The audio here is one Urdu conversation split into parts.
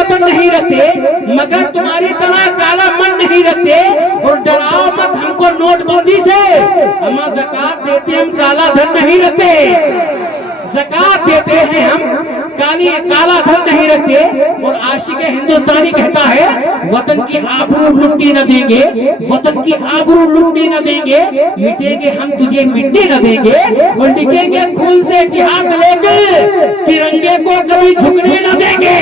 وطن نہیں رکھتے مگر تمہاری طرح کالا من نہیں رکھتے، اور ڈراؤ مت ہم کو نوٹ بندی سے، ہم زکات دیتے ہم کالا دھن نہیں رکھتے، زکات دیتے ہیں ہم کالا دھن نہیں رکھتے۔ اور عاشق ہندوستانی کہتا ہے وطن کی آبرو لٹی نہ دیں گے، وطن کی آبرو لٹی نہ دیں گے، مٹیں گے ہم تجھے مٹنے نہ دیں گے، اور لکھیں گے خون سے اتہاس لے کر ترنگے کو کبھی جھکنے نہ دیں گے،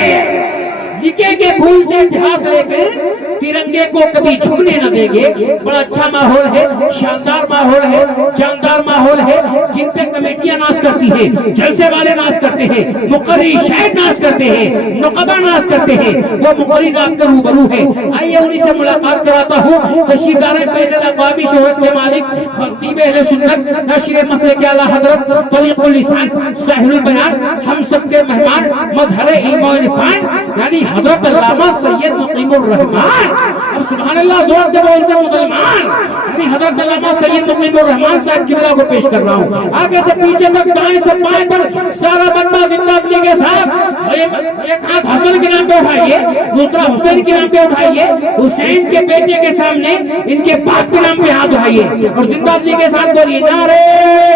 لکھیں گے خون سے اتہاس لے کر ترنگے کو کبھی جھکنے نہ دیں گے۔ بڑا اچھا ماحول ہے، شاندار ماحول ہے، جاندار ماحول ہے، جن پہ کمیٹیاں ناز کرتی ہیں، جلسے والے ناز کرتے ہیں، مقرری شاید ناز کرتے ہیں، نقبہ ناز کرتے ہیں، وہ مقرری آپ کے روبرو ہے۔ آئیے انہی سے ملاقات کراتا ہوں۔ تشریف لائے بین الاقوامی شہرت کے مالک خطیب اہل سنت نشر مسلک اعلیٰ حضرت طلیق اللسان ساحر البیان، ہم سب کے مہمان، مظہر علم و عرفان یعنی حضرت علامہ سید مقیم الرحمان۔ اب سبحان اللہ زور سے بولتے مسلمان، یعنی حضرت علامہ سید مقیم الرحمان صاحب قبلہ کو پیش کر رہا ہوں۔ آگے سے پیچھے تک، دائیں سے بائیں تک سارا بندہ زندہ دلی کے ساتھ، ایک ہاتھ حسن کے نام پہ اٹھائیے، دوسرا حسین کے نام پہ اٹھائیے، حسین کے بیٹے کے سامنے ان کے باپ کے نام پہ ہاتھ اٹھائیے، اور زندہ دلی کے ساتھ بولیے نعرہ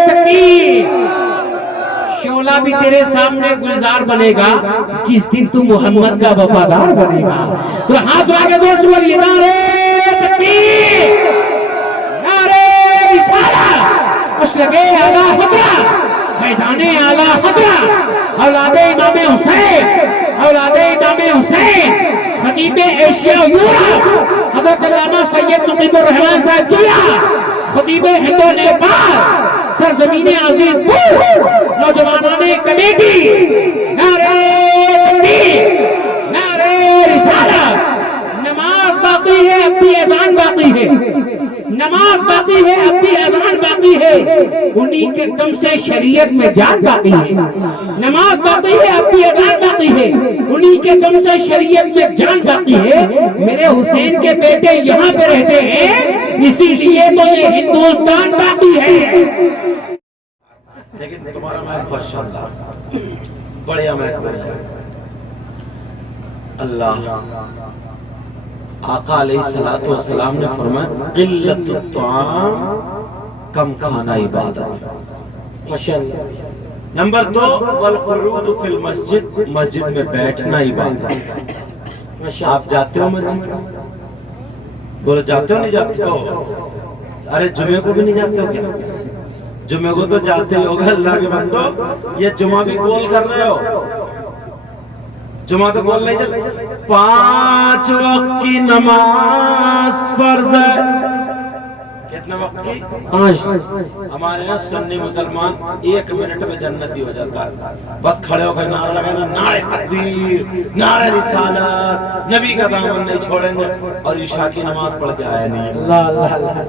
تکبیر۔ شعلہ بھی تیرے سامنے گلزار بنے گا جس دن تو محمد کا وفادار بنے گا۔ تو ہاتھ اٹھا کے زور سے بولیے نعرہ تکبیر، نعرہ رسالہ، اشرق اعلیٰ حضرت، فیضان اعلیٰ حضرت، اولاد امام حسین، اولاد امام حسین، خطیب ایشیا یورپ حضرت علامہ سید مقیم الرحمان صاحب قبلہ، خطیب ہند و نیپال، سرزمین عزیز پور، نوجوانان کمیٹی، نعرہ تکبیر، نعرہ رسالت۔ نماز باقی ہے، اب بھی اذان باقی ہے، نماز باقی ہے، اب بھی اذان باقی ہے، انہی کے دم سے شریعت میں جان باقی ہے۔ نماز باقی ہے، اب بھی اذان باقی ہے، انہی کے دم سے شریعت میں جان باقی ہے۔ میرے حسین کے بیٹے یہاں پہ رہتے ہیں، اسی لیے تو یہ ہندوستان باقی ہے۔ لیکن تمہارا مہک بہت شاندار، بڑھیا مہک بڑھیا۔ اللہ آقا علیہ السلام نے فرمایا قلت الطعام، کم کھانا عبادت۔ نمبر 2 والقعود فی المسجد، مسجد میں بیٹھنا عبادت۔ آپ جاتے ہو مسجد؟ بولو جاتے ہو نہیں جاتے ہو؟ ارے جمعے کو بھی نہیں جاتے ہو کیا؟ جمعے کو تو جاتے ہو گا اللہ کے بندو، یہ جمعہ بھی گول کر رہے ہو، جمعہ تو گول نہیں چل۔ 5 وقت کی نماز فرض ہے۔ کتنے وقت کی؟ 5۔ ہمارے یہاں سنی مسلمان 1 منٹ میں جنتی ہو جاتا ہے، بس کھڑے ہو کے نعرہ لگانا، نعرہ تکبیر، نعرہ رسالت، نبی کا دامن نہیں چھوڑیں گے، اور عشاء کی نماز پڑھ کے آیا نہیں۔ اللہ اللہ اللہ،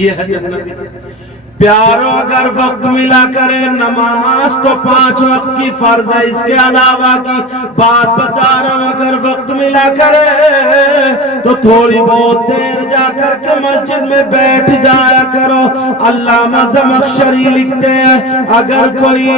یہ ہے جنت۔ پیارو اگر وقت ملا کرے نماز تو 5 وقت کی فرض ہے، اس کے علاوہ کی بات بتا رہا ہوں۔ اگر وقت ملا کرے تو تھوڑی بہت دیر جا کر کے مسجد میں بیٹھ جایا کرو۔ علامہ زمخشری لکھتے ہیں اگر کوئی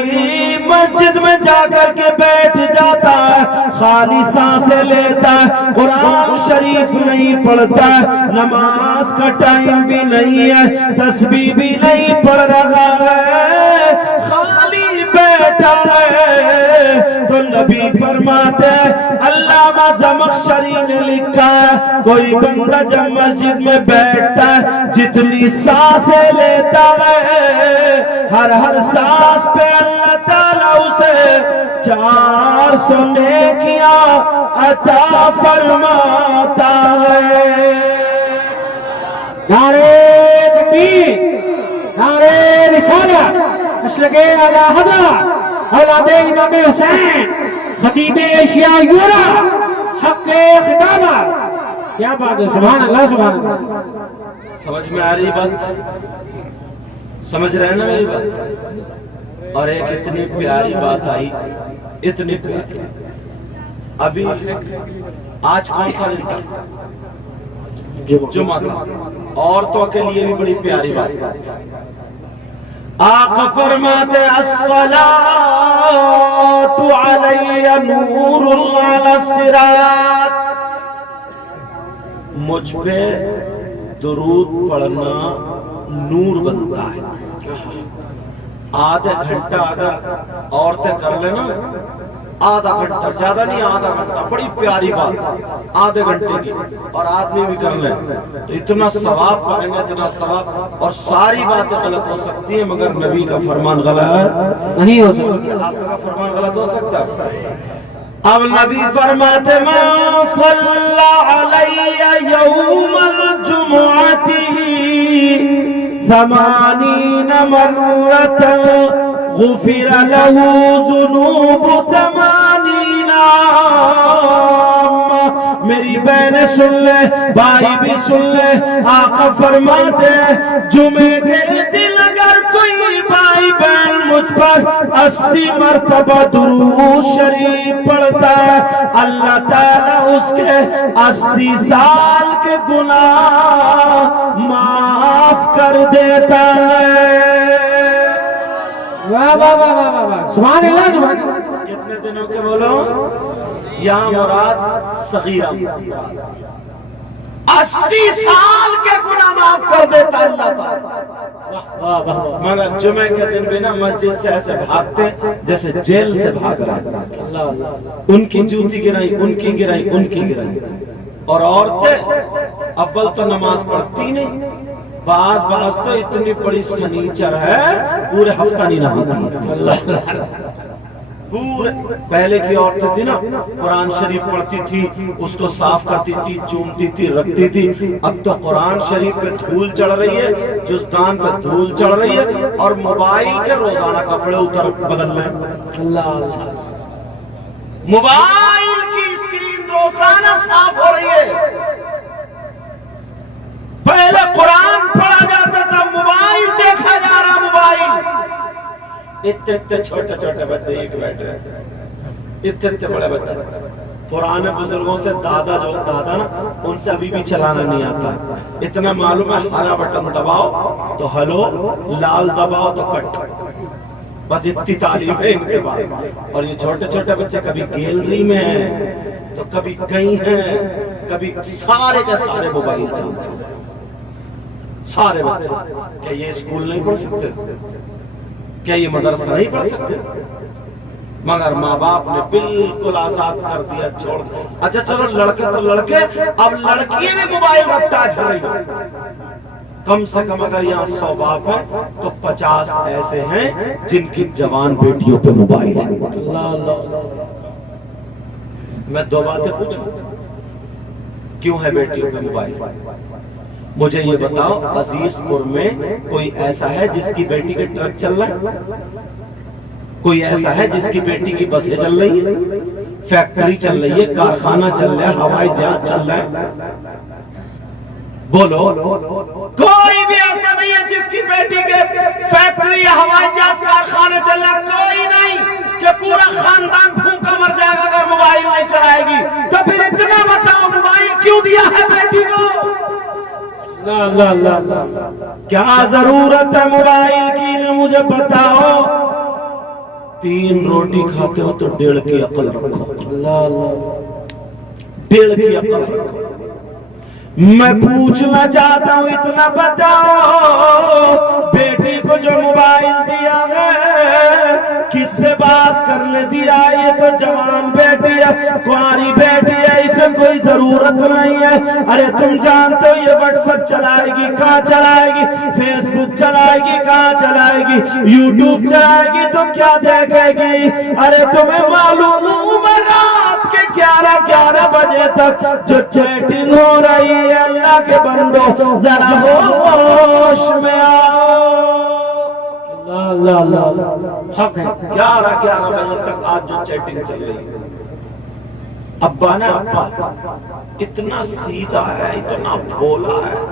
مسجد میں جا کر کے بیٹھ جاتا ہے، خالی سانسیں لیتا ہے، قرآن شریف نہیں پڑھتا ہے، نماز کا ٹائم بھی نہیں ہے، تسبیح بھی نہیں پڑھ رہا ہے، خالی بیٹھا ہے، تو نبی فرماتے ہیں علامہ زمخشری نے لکھا ہے کوئی بندہ جب مسجد میں بیٹھتا ہے جتنی سانسیں لیتا ہے، ہر سانس پہ اللہ تعالیٰ اسے 400 نیکیاں عطا فرماتا ہے۔ نعرہ تکبیر، نعرہ رسالت، مشرق اعلیٰ حضرت، اولاد امام حسین، خطیب ایشیا یورپ، حق خطابت۔ کیا بات ہے، سبحان اللہ سبحان اللہ۔ سمجھ میں آ رہی بات؟ سمجھ رہے ہیں نا میری بات؟ اور ایک اتنی پیاری بات آئی، اتنی پیاری۔ ابھی آج کون سا دن تھا؟ جمعہ تھا۔ عورتوں کے لیے بھی بڑی پیاری بات۔ آقا فرماتے الصلاۃ علی نور علی الصراط، مجھ پہ درود پڑھنا نور بنتا ہے. آدھا گھنٹہ اگر عورتیں کر لینا، آدھا گھنٹہ، زیادہ نہیں، آدھا گھنٹہ، بڑی پیاری بات، آدھے گھنٹے کی، اور آدمی بھی کر لیں تو اتنا ثواب پائیں گے، اتنا ثواب. اور ساری باتیں غلط ہو سکتی ہیں مگر نبی کا فرمان غلط نہیں ہو سکتی. آپ کا فرمان غلط ہو سکتا ہے. اب نبی فرماتے من صلی علی یوم الجمعۃ 80 مرۃ غفر له ذنوب 80 عام. میری بہن سن لے، بھائی بھی سن لے، آقا فرماتے ہیں جمعے کے دن اگر کوئی بھائی بہن مجھ پر 80 مرتبہ درود شریف پڑھتا ہے، اللہ تعالیٰ اس کے 80 سال کے گناہ معاف کر دیتا ہے. واہ واہ واہ واہ واہ، سبحان اللہ سبحان اللہ. کتنے دنوں کے بولو؟ یہاں مراد صغیرہ، 80 سال کے گناہ معاف کر دیتا اللہ تعالیٰ. مگر جمعے کے دن بھی نا مسجد سے ایسے بھاگتے جیسے جیل سے بھاگ رہے. ان کی جوتی گرائی، ان کی گرائی، ان کی گرائی. اور عورتیں اول تو نماز پڑھتی نہیں، بعض تو اتنی بڑی سنیچر ہے پورے ہفتہ نہیں نہاتی. پورے پہلے کی عورتیں تھی نا قرآن شریف پڑھتی تھی، اس کو صاف کرتی تھی، چومتی تھی، رکھتی تھی. اب تو قرآن شریف پہ دھول چڑھ رہی ہے، جزدان پہ دھول چڑھ رہی ہے، اور موبائل کے روزانہ کپڑے اتر بدل رہے ہیں. موبائل کی اسکرین روزانہ صاف ہو رہی ہے. پہلے قرآن پڑھا جاتا تھا، موبائل دیکھا جا رہا. موبائل اتنے چھوٹے چھوٹے بچے ایک بیٹھے، اتنے بڑے بچے. پرانے بزرگوں سے دادا جو دادا نا، ان سے ابھی بھی چلانا نہیں آتا. اتنا معلوم ہے ہرا بٹن دباؤ تو ہلو، لال دباؤ تو کٹ. بس اتنی تعلیم ہے ان کے بعد. اور یہ چھوٹے چھوٹے بچے کبھی گیلری میں ہیں تو کبھی کہیں ہیں، کبھی سارے کے سارے موبائل چلتے ہیں. سارے بچے کیا یہ اسکول نہیں پڑھ سکتے؟ کیا یہ مدرسہ نہیں پڑھ سکتے؟ مگر ماں باپ نے بالکل آزاد کر دیا، چھوڑ. اچھا چلو لڑکے تو لڑکے، اب لڑکیاں بھی موبائل رکھتا ہے. کم سے کم اگر یہاں 100 باپ ہیں تو 50 ایسے ہیں جن کی جوان بیٹیوں پہ موبائل ہے. میں 2 باتیں پوچھوں، کیوں ہے بیٹیوں پہ موبائل؟ مجھے یہ بتاؤ عزیز پور میں کوئی ایسا ہے جس کی بیٹی کے ٹرک چل رہا ہے؟ کوئی ایسا ہے جس کی بیٹی کی بسیں چل رہی ہے، فیکٹری چل رہی ہے، کارخانہ چل رہا ہے، ہوائی جہاز چل رہا ہے؟ بولو کوئی بھی ایسا نہیں ہے جس کی بیٹی کے فیکٹری یا ہوائی جہاز کارخانے چل رہا ہے. کوئی نہیں کہ پورا خاندان بھوکا مر جائے گا اگر موبائل نہیں چلائے گی. تو پھر اتنا بتاؤ موبائل کیوں دیا ہے بیٹی کو؟ کیا ضرورت ہے موبائل کی؟ مجھے بتاؤ. 3 روٹی کھاتے ہو تو 1.5 کی عقل رکھو. 1.5 کی عقل رکھو. میں پوچھنا چاہتا ہوں اتنا بتاؤ، بیٹی کو جو موبائل دیا ہے کس سے بات کرنے دیا؟ یہ تو جوان بیٹی ہے، کنواری بیٹی ہے، اسے کوئی ضرورت نہیں ہے. ارے تم جانتے ہو یہ واٹس ایپ چلائے گی، کہاں چلائے گی؟ فیس بک چلائے گی، کہاں چلائے گی؟ یوٹیوب چلائے گی تو کیا دیکھے گی؟ ارے تمہیں معلوم ہے رات کے 11 بجے تک جو چیٹنگ ہو رہی ہے، اللہ کے بندو ذرا ہوش میں آؤ. حق ہے 11 بجے تک آج جو چیٹنگ چل رہی ہے. ابا نے ابا اتنا سیدھا ہے، اتنا بھولا ہے.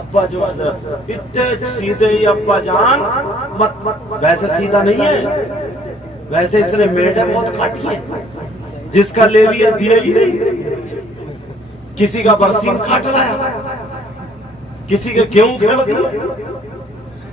ابا جو حضرت اتنے سیدھے ہی ابا جان، ویسے سیدھا نہیں ہے، ویسے اس نے میڈے بہت کاٹی ہے. جس کا لے لیا دیا ہی نہیں. کسی کا برسین کاٹ رہا ہے، کسی کے گیہوں کھیڑ دیا.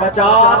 50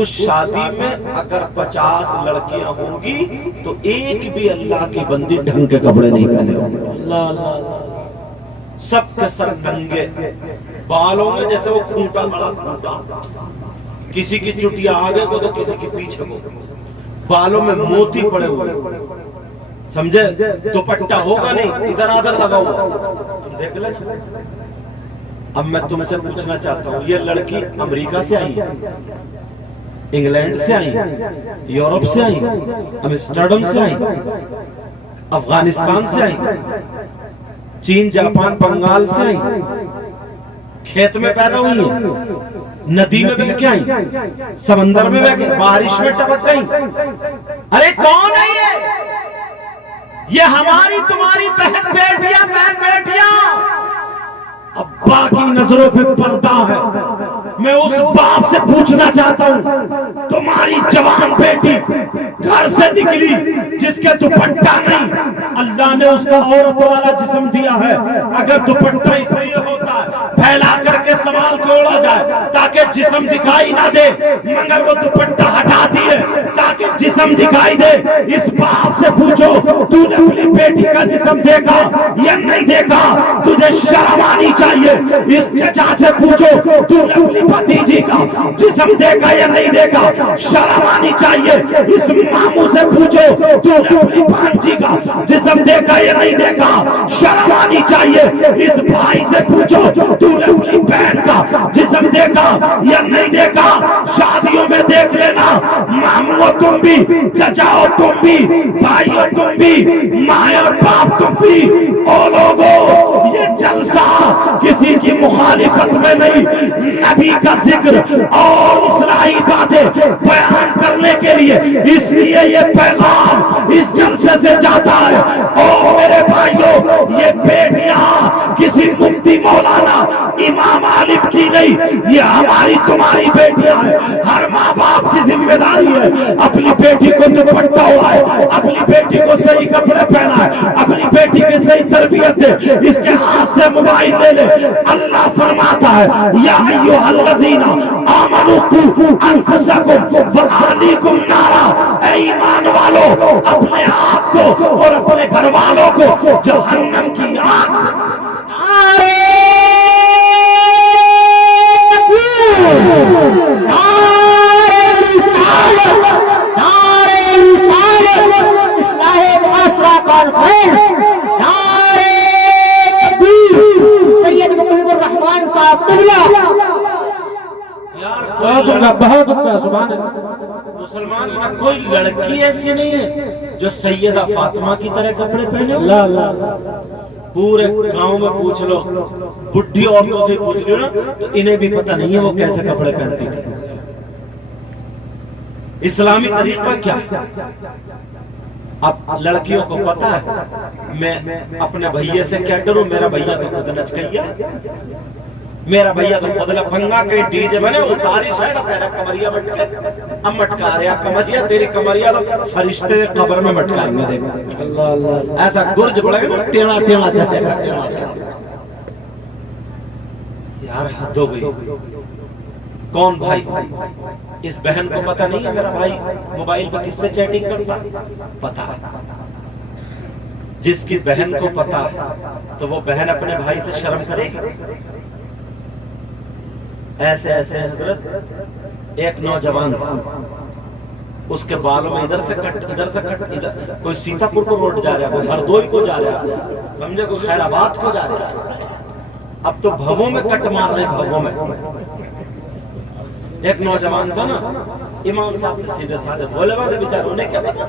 اس شادی میں اگر 50 لڑکیاں ہوں گی تو ایک بھی اللہ کی بندی ڈھنگ کے کپڑے نہیں پہنے ہوں گے. سب کے سر ننگے, بالوں میں جیسے وہ کھوٹا بڑا کھوٹا, کسی کی چٹیا آگے کو تو کسی کی پیچھے کو, بالوں میں موتی پڑے ہوئے, سمجھے, دوپٹہ ہوگا نہیں, ادھر ادھر لگا ہوا. دیکھ لیں. اب میں تم سے پوچھنا چاہتا ہوں, یہ لڑکی امریکہ سے آئی, انگلینڈ سے آئی, یورپ سے آئی, امسٹرڈم سے آئی, افغانستان سے آئی, چین, جاپان, بنگال سے آئی, کھیت میں پیدا ہوئی ہیں, ندی میں بہ کے آئی, سمندر میں بہ کے, بارش میں ٹپک گئی. ارے کون ہے یہ ہماری تمہاری بہن بیٹیاں, بہن بیٹیاں. ابا کی نظروں پہ پردہ ہے. میں اس باپ سے پوچھنا چاہتا ہوں, تمہاری جوان بیٹی گھر سے نکلی جس کے دوپٹہ نہیں, اللہ نے اس کا عورت والا جسم دیا ہے, اگر دوپٹہ اس لیے ہوتا ہے پھیلا کر کے سوال کو اڑا جائے تاکہ جسم دکھائی نہ دے, مگر وہ دوپٹہ ہٹا دیے تاکہ جسم دکھائی دے. اس باپ سے پوچھو, تو نے اپنی بیٹی کا جسم دیکھا یا نہیں دیکھا؟ تجھے شرم آنی چاہیے. اس چچا سے پوچھو, تو نے اپنی بھتیجی کا جسم دیکھا یا نہیں دیکھا؟ شرم آنی چاہیے. اس ماموں سے پوچھو, تو نے اپنی بھانجی کا جسم دیکھا یا نہیں دیکھا؟ شرم آنی چاہیے. اس بھائی سے پوچھو, تو نے اپنی بہن کا جسم دیکھا یا نہیں دیکھا؟ شادیوں میں دیکھ لینا, ماموں تم بھی, چچاؤ تم بھی, بھائیو تم بھی, ماں اور باپ تم بھی. او لوگو, یہ جلسہ کسی کی مخالفت میں نہیں, نبی کا ذکر اور اصلاحی باتیں بیان کرنے کے لیے, اس لیے یہ پیغام اس جلسے سے جاتا ہے. او میرے بھائیو, یہ بیٹیاں کسی مفتی مولانا امام عالم کی نہیں, یہ ہماری تمہاری بیٹیاں ہیں. ہر ماں باپ کی ذمہ داری ہے اپنی بیٹی کو دوپٹہ اڑائے, اپنی بیٹی کو صحیح کپڑے پہنائے, اپنی بیٹی کی صحیح تربیت دے, اس کے ہاتھ سے موبائل لے لے. اللہ فرماتا ہے, یا ایھا الذین آمنوا قوا انفسکم واہلیکم نارا, اے ایمان والو اپنے آپ کو اور اپنے گھر والوں کو جہنم کی آگ سے. بہت سبحان اللہ. مسلمان میں کوئی لڑکی ایسی نہیں ہے جو سیدہ فاطمہ کی طرح کپڑے پہنے. پورے گاؤں میں پوچھ لو, بڈھی عورتوں سے پوچھ لو نا, تو انہیں بھی پتہ نہیں ہے وہ کیسے کپڑے پہنتی ہیں. اسلامی طریقہ کیا ہے؟ اب لڑکیوں کو پتہ ہے میں اپنے بھائیے سے کیا کروں, میرا بھائیہ تو خود نچ گئی ہے, میرا بھائیہ تو خود پھنگا کے ڈی جے بنے اتاری شاید تیرا کمریا مٹکے, اب مٹکا رہا کمریا, تیری کمریا تو فرشتے قبر میں مٹکائیں گے. ایسا گرج پڑے گا, ٹیڑا ٹیڑا چلے گا. یار حد ہو گئی. کون بھائی؟ اس بہن کو پتہ نہیں ہے میرا بھائی موبائل پر کس سے چیٹنگ کرتا؟ پتہ. جس کی بہن کو پتہ تو وہ بہن اپنے بھائی سے شرم کرے گی؟ ایسے ایسے حضرت, ایک نوجوان اس کے بالوں میں ادھر سے کٹ ادھر سے کٹ, ادھر کوئی سیتا پور کو روڈ جا رہا ہے, کوئی ہردوئی کو جا رہا ہے, سمجھے, کوئی خیر آباد کو جا رہا ہے. اب تو بھووں میں کٹ مار رہے, بھووں میں. ایک نوجوان تھا نا, امام صاحب سے سیدھے سادھے بولے والے بیچارے, انہیں کیا پتا,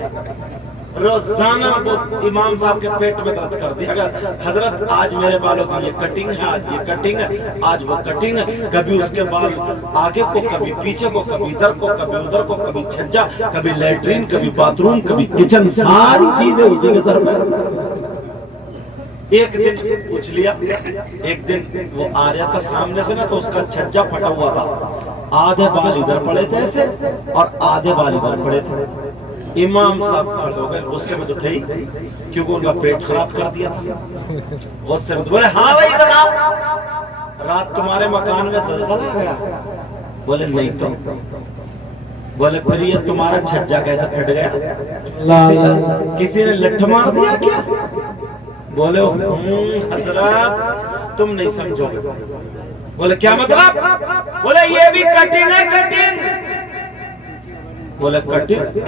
روزانہ وہ امام صاحب کے پیٹ میں درد کر دیا. اگر حضرت آج میرے بالوں کی یہ کٹنگ ہے, آج یہ کٹنگ ہے, آج وہ کٹنگ ہے, کبھی اس کے بال آگے کو, کبھی پیچھے کو, کبھی ادھر کو, کبھی ادھر کو, کبھی چھجا, کبھی لیٹرین, کبھی باتھ روم, کبھی کچن, ساری چیزیں اسی کے سر پر. ایک دن پوچھ لیا, ایک دن وہ آ رہا تھا سامنے سے نا, تو اس کا چھجا پھٹا ہوا تھا, آدھے بال ادھر پڑے تھے ایسے اور آدھے بال ادھر پڑے تھے. امام صاحب کھڑے ہو گئے, غصے میں تو تھے ہی کیونکہ ان کا پیٹ خراب کر دیا تھا. غصے میں بولے, ہاں بھائی ادھر آؤ, رات تمہارے مکان میں زلزلہ آیا؟ بولے نہیں. تو بولے پھر یہ تمہارا چھجا کیسے پھٹ گیا؟ کسی نے لٹھ مار دیا کیا؟ بولے حضرت تم نہیں سمجھو گے۔ بولے کیا مطلب؟ بولے یہ بھی کٹنگ ہے، کٹنگ۔ بولے کٹنگ؟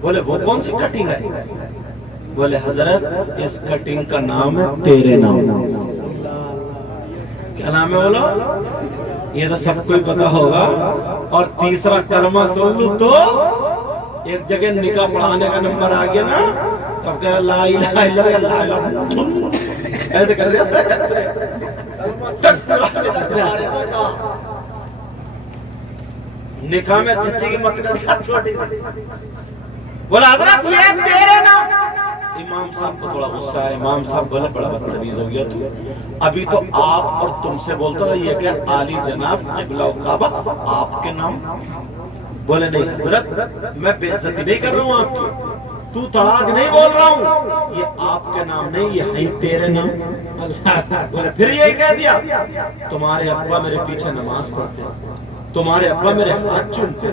بولے وہ کون سی کٹنگ ہے؟ بولے حضرت اس کٹنگ کا نام ہے تیرے نام۔ کیا نام ہے بولو؟ یہ تو سب کو پتا ہوگا۔ اور تیسرا کلمہ سن لو تو ایک جگہ نکاح پڑھانے کا نمبر آ گیا نا، تب کہہ رہا لا الہ الا اللہ، ایسے کر دیا نکاح میں چچی کی مت چھوٹی۔ بولا حضرت یہ تیرے نام۔ امام صاحب کو تھوڑا غصہ ہے، امام صاحب بولے بڑا بدتمیز ہو گیا تو ابھی تو آپ اور تم سے بولتا تھا یہ کہ عالی جناب قبلہ و کعبہ آپ کے نام۔ بولے نہیں حضرت میں بے عزتی نہیں کر رہا ہوں آپ کی، تو طلاق نہیں بول رہا ہوں، یہ آپ کے نام نہیں، یہ ہے تیرے نام۔ بولے پھر یہ کہہ دیا تمہارے ابا میرے پیچھے نماز پڑھتے، تمہارے ابا میرے ہاتھ چومتے،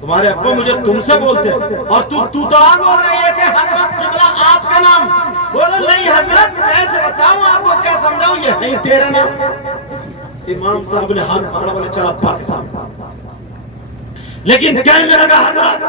تمہارے ابا مجھے تم سے بولتے، اور تو طلاق بول رہی ہے کہ حضرت قبلہ آپ کا نام۔ بولے نہیں حضرت ایسے بتاؤں آپ کو کیا سمجھاؤں، یہ ہے تیرے نام۔ امام صاحب نے ہاتھ پکڑا، بولے چلا پاکستان۔ لیکن کہنے لگا حضرت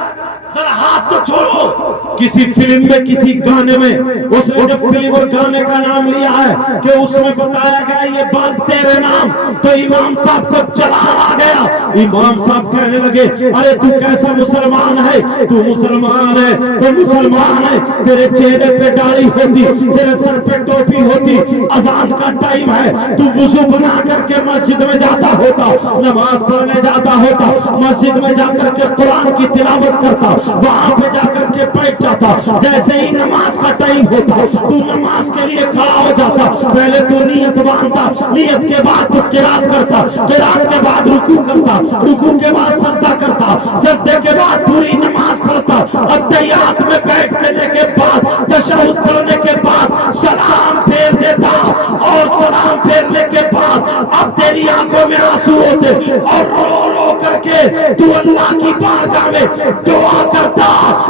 ذرا ہاتھ تو چھوڑو، کسی فلم میں کسی گانے میں اس نے جب فلم اور گانے کا نام لیا ہے کہ اس میں بتایا گیا یہ بات تیرے نام، تو امام صاحب کو چلان آ گیا۔ امام صاحب کہنے لگے ارے تو کیسا مسلمان ہے، تو مسلمان ہے تو مسلمان ہے، تیرے چہرے پہ داڑھی ہوتی، تیرے سر پہ ٹوپی ہوتی، اذان کا ٹائم ہے، تو وضو بنا کر کے مسجد میں جاتا ہوتا، نماز پڑھنے جاتا ہوتا، مسجد میں جا کر کے قرآن کی تلاوت کرتا، وہاں پہ جا کر کے بیٹھ جاتا، جیسے ہی نماز کا ٹائم ہوتا تو نماز کے لیے کھڑا ہو جاتا، پہلے تو نیت باندھتا، نیت کے بعد تو قرات کرتا، قرات کے بعد رکوع کرتا، رکوع کے بعد سجدہ کرتا، سجدے کے بعد پوری نماز پڑھتا، اتحیات میں بیٹھنے کے بعد تشہد پڑھنے کے بعد سلام پھیر دیتا، اور سلام پھیرنے کے بعد اب تیری آنکھوں میں آنسو ہوتے اور رو رو کر کے تو اللہ کی بارگاہ میں دعا کرتا،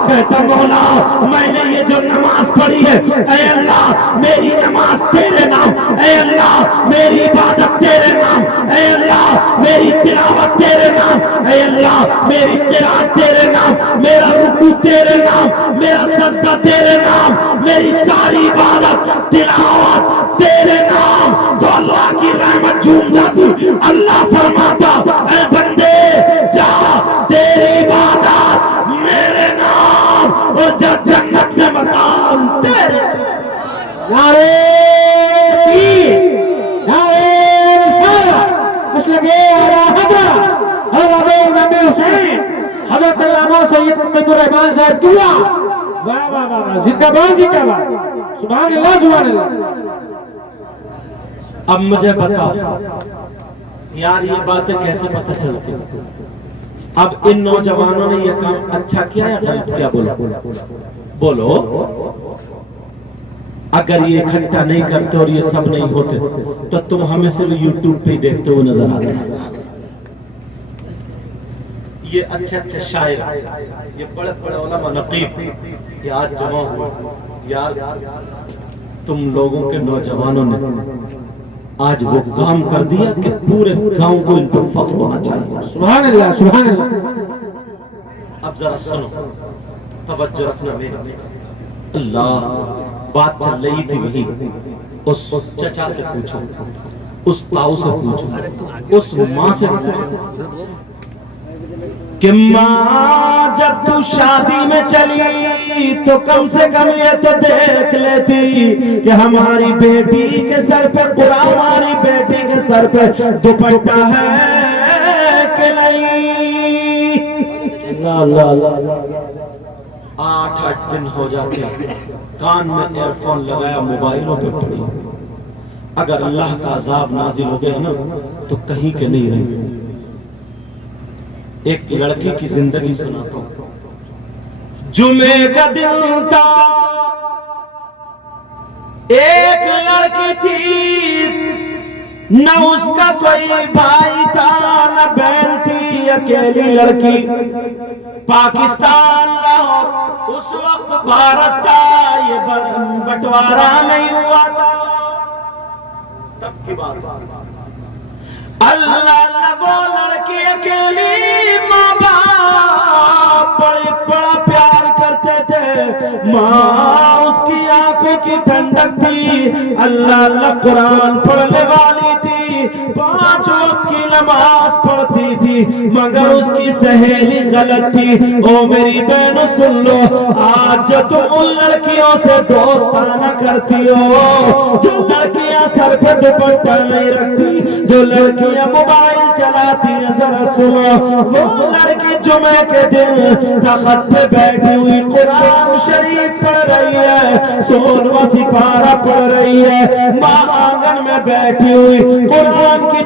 کہتا مولا میں نے یہ جو نماز پڑھی ہے، اے اللہ میری نماز تیرے نام، اے اللہ میری عبادت تیرے نام، اے اللہ میری تلاوت تیرے نام، اے اللہ میری قرات تیرے نام، میرا رکوع تیرے نام، میرا سجدہ تیرے نام، میری ساری عبادت تلاوت تیرے نام۔ تو اللہ کی رحمت جھوم جاتی، اللہ فرماتا اے بندے جا تیری عبادت میرے نام، اور جا جنت میں مقام تیرے۔ نعرے تکبیر، نعرے رسالت، مشرقے اعلیٰ حضرت حضرت امام حسین حضرت علامہ سید محمد الرحمن صاحب قبلہ، واہ واہ واہ، زندہ باد زندہ باد، سبحان اللہ سبحان اللہ۔ اب مجھے بتا یار یہ باتیں کیسے پتہ چلتی؟ اب ان نوجوانوں نے یہ کام اچھا کیا یا غلط کیا؟ بولو اگر یہ اکٹھا نہیں کرتے اور یہ سب نہیں ہوتے تو تم ہمیں صرف یوٹیوب پہ دیکھتے ہوئے نظر آتے۔ یہ اچھے اچھے شاعر، یہ بڑے بڑے علماء نقیب یہ آج جمع ہوئے، یار تم لوگوں کے نوجوانوں نے آج وہ کام کر دیا کہ پورے گاؤں کو ان پر فخر ہونا چاہیے۔ سبحان اللہ سبحان اللہ۔ اب ذرا سنو، توجہ رکھنا میری۔ اللہ بات چل رہی تھی وہی، اس چچا سے پوچھو، اس تاؤ سے پوچھو، اس ماں سے پوچھو کہ ماں جب تو شادی میں چلی تو کم سے کم یہ تو دیکھ لیتی کہ ہماری بیٹی کے سر پہ قرآن، ہماری بیٹی کے سر پہ دوپٹہ ہے کہ نہیں۔ اللہ اللہ اللہ۔ 8 دن ہو جاتے کان میں ایئر فون لگایا، موبائلوں پہ پڑی، اگر اللہ کا عذاب نازل ہو گیا نا تو کہیں کے نہیں رہے۔ ایک لڑکی کی زندگی سناتا ہوں۔ جمعے کا دن تھا، ایک لڑکی تھی، نہ اس کا کوئی بھائی تھا نہ بہن تھی، اکیلی لڑکی پاکستان لاہور اس وقت بھارت کا یہ بٹوارا نہیں ہوا تھا تب کی بات اللہ اللہ وہ لڑکی اکیلی ماں باپ بڑا پیار کرتے تھے ماں اس کی آنکھوں کی ٹھنڈک تھی اللہ اللہ قرآن پڑھنے والی تھی 5 وقت کی نماز پڑھتی تھی مگر اس کی سہیلی غلط تھی او میری بہنوں سن لو آج جو تم ان لڑکیوں سے دوستانہ کرتی ہو جو لڑکیاں سر پہ دوپٹہ نہیں رکھتی جو لڑکیاں موبائل چلاتی ہیں ذرا سنو وہ لڑکی جمعے کے دن تخت پہ بیٹھی ہوئی قرآن شریف پڑھ رہی ہے 16واں سپارہ پڑھ رہی ہے ماں آنگن میں بیٹھی ہوئی قرآن کی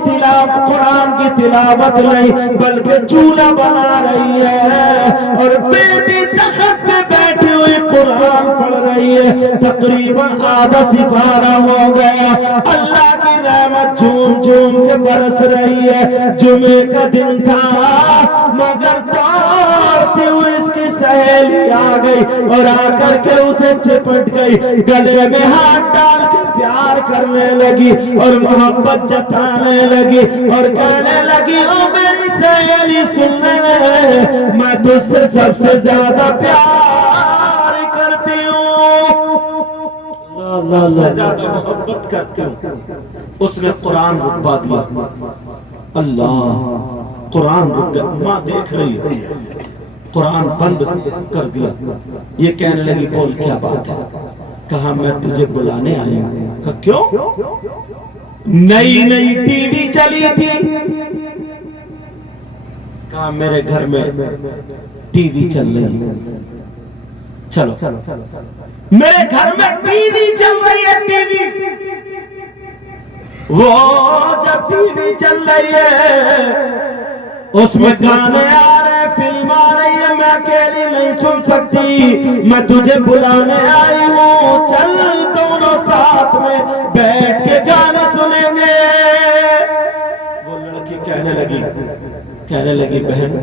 تلاوت نہیں بلکہ چولہا بنا رہی ہے اور بیٹی تخت پہ بیٹھی ہوئی قرآن پڑھ رہی ہے تقریباً آدھا سپارہ ہو گیا اللہ کی رحمت جھوم جھوم کے برس رہی ہے جمعے کا دن تھا مگر دوڑتی ہوئی اس کی سہیلی آ گئی اور آ کر کے اسے چپٹ گئی گلے میں ہاتھ ڈال کے پیار کرنے لگی اور محبت جتانے لگی اور کہنے لگی او میری سہیلی سننے میں تجھ سے سب سے زیادہ پیار کرتی ہوں سب سے زیادہ محبت کرتی ہوں اس نے قرآن رکوا دیا اللہ قرآن ماں دیکھ رہی ہے قرآن بند کر دیا یہ کہنے لگی بول کیا بات ہے کہا میں تجھے بلانے آئی ہوں کہا کیوں نئی ٹی وی چلی تھی کہا میرے گھر میں ٹی وی چل رہی ہے چلو میرے گھر میں ٹی وی چل رہی ہے ٹی وی وہ جب ٹی وی چل رہی ہے اس میں گانے آ رہے فلم آ رہی ہے میں اکیلی نہیں سن سکتی میں تجھے بلانے آئی ہوں چل دونوں ساتھ میں بیٹھ کے گانے سنیں گے وہ لڑکی کہنے لگی بہن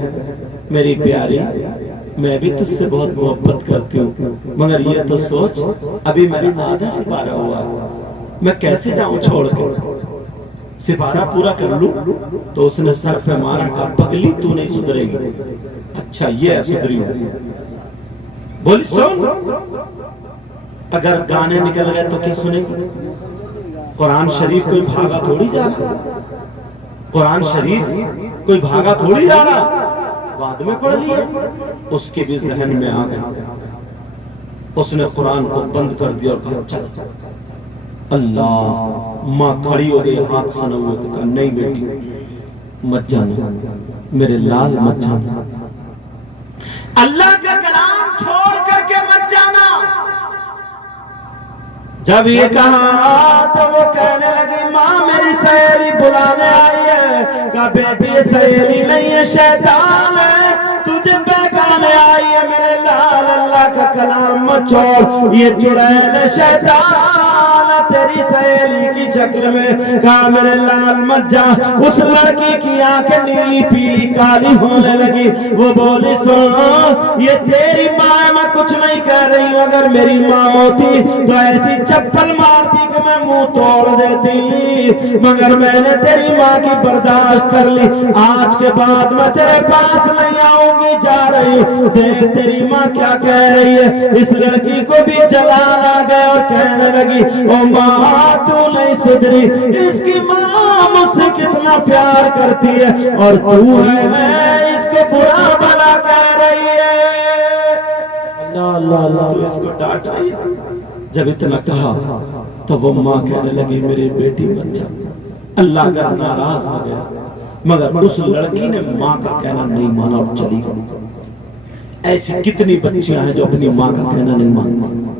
میری پیاری میں بھی تجھ سے بہت محبت کرتی ہوں مگر یہ تو سوچ ابھی میرا آدھا سپارہ ہوا میں کیسے جاؤں چھوڑ کے سپارہ پورا کر لوں تو اس نے سر پہ مارا کہا پگلی تو نہیں سدھرے گی اچھا یہ ہے سدھری بولی سن اگر گانے نکل گئے تو کیا سنے قرآن شریف کوئی بھاگا تھوڑی جا رہا قرآن شریف کوئی بھاگا تھوڑی جا رہا بعد میں پڑھ لیے اس کے بھی ذہن میں آ گیا اس نے قرآن کو بند کر دیا اور کہا چل اللہ ماں کھڑی ہو گئی ہاتھ سنا ہوئے تو کہا نہیں بیٹی مت جانا میرے لال مت جانا اللہ کا کلام چھوڑ کر کے مت جانا جب یہ کہا تو وہ کہنے لگی ماں میری سہیلی بلانے آئی ہے کہا بیٹی سہیلی نہیں ہے شیطان ہے تجھے بہکانے آئی ہے میرے لال اللہ کا کلام مت چھوڑ یہ چڑیل شیطان تیری سہیلی کی شکل میں کہا میرے لال مت جا اس لڑکی کی آنکھیں نیلی پیلی کالی ہونے لگی وہ بولی سن یہ تیری ماں ہے میں کچھ نہیں کہہ رہی ہوں اگر میری ماں ہوتی تو ایسی چپل مارتی کہ میں منہ توڑ دیتی مگر میں نے تیری ماں کی برداشت کر لی آج کے بعد میں تیرے پاس نہیں آؤں گی جا رہی ہوں دیکھ تیری ماں کیا کہہ رہی ہے اس لڑکی کو بھی جلال آ گیا اور کہنے لگی او ماں تو نہیں سدھری اس کی ماں مجھ سے کتنا پیار کرتی ہے اور تو ہے اس کو برا بھلا کہہ رہی ہے اللہ تو اس کو ڈانٹا جب اتنا کہا تو وہ ماں کہنے لگی میری بیٹی بچہ اللہ کا ناراض ہو گیا مگر اس لڑکی نے ماں کا کہنا نہیں مانا اور چلی گئی ایسی کتنی بچیاں ہیں جو اپنی ماں کا کہنا نہیں مانتی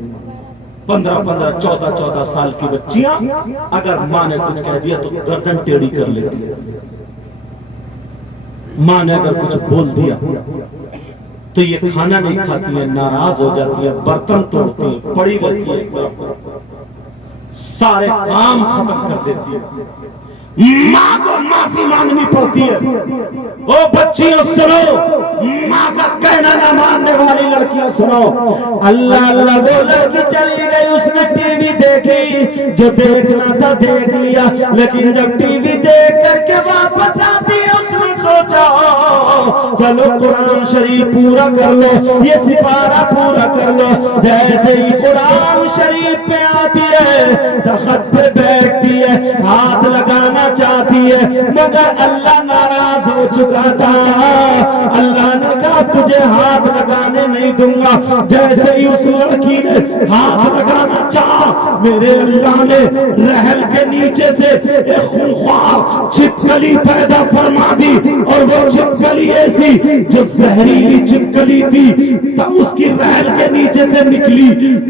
15 14 سال کی بچیاں اگر ماں نے کچھ کہہ دیا تو گردن ٹیڑھی کر لیتی ہے ماں نے اگر کچھ بول دیا تو یہ کھانا نہیں کھاتی ہے ناراض ہو جاتی ہے برتن توڑتی ہے پڑی رہتی ہے سارے کام ختم کر دیتی ہے. ماں کو معافی مانگنی پڑتی ہے. وہ بچیوں سنو, ماں کا کہنا نہ ماننے والی لڑکیاں سنو, اللہ اللہ وہ لڑکی چلی گئی, اس نے ٹی وی دیکھی, جو دیکھنا تھا دیکھ لیا, لیکن جب ٹی وی دیکھ کر کے واپس آتی ہے اس نے سوچا چلو قرآن شریف پورا کر لو, یہ سپارہ پورا کر لو. جیسے ہی قرآن شریف پہ آتی ہے تخت پہ بیٹھتی ہے, ہاتھ لگانا چاہتی ہے, مگر اللہ ناراض ہو چکا تھا. اللہ نے کہا تجھے ہاتھ لگانے نہیں دوں گا. جیسے ہی اس لڑکی نے ہاتھ لگانا چاہا, میرے اللہ نے رحل کے نیچے سے ایک خونخوار چھپکلی پیدا فرما دی, اور وہ چھپکلی ایسی جو زہریلی چھپکلی تھی اس کی رحل کے نیچے سے نکلی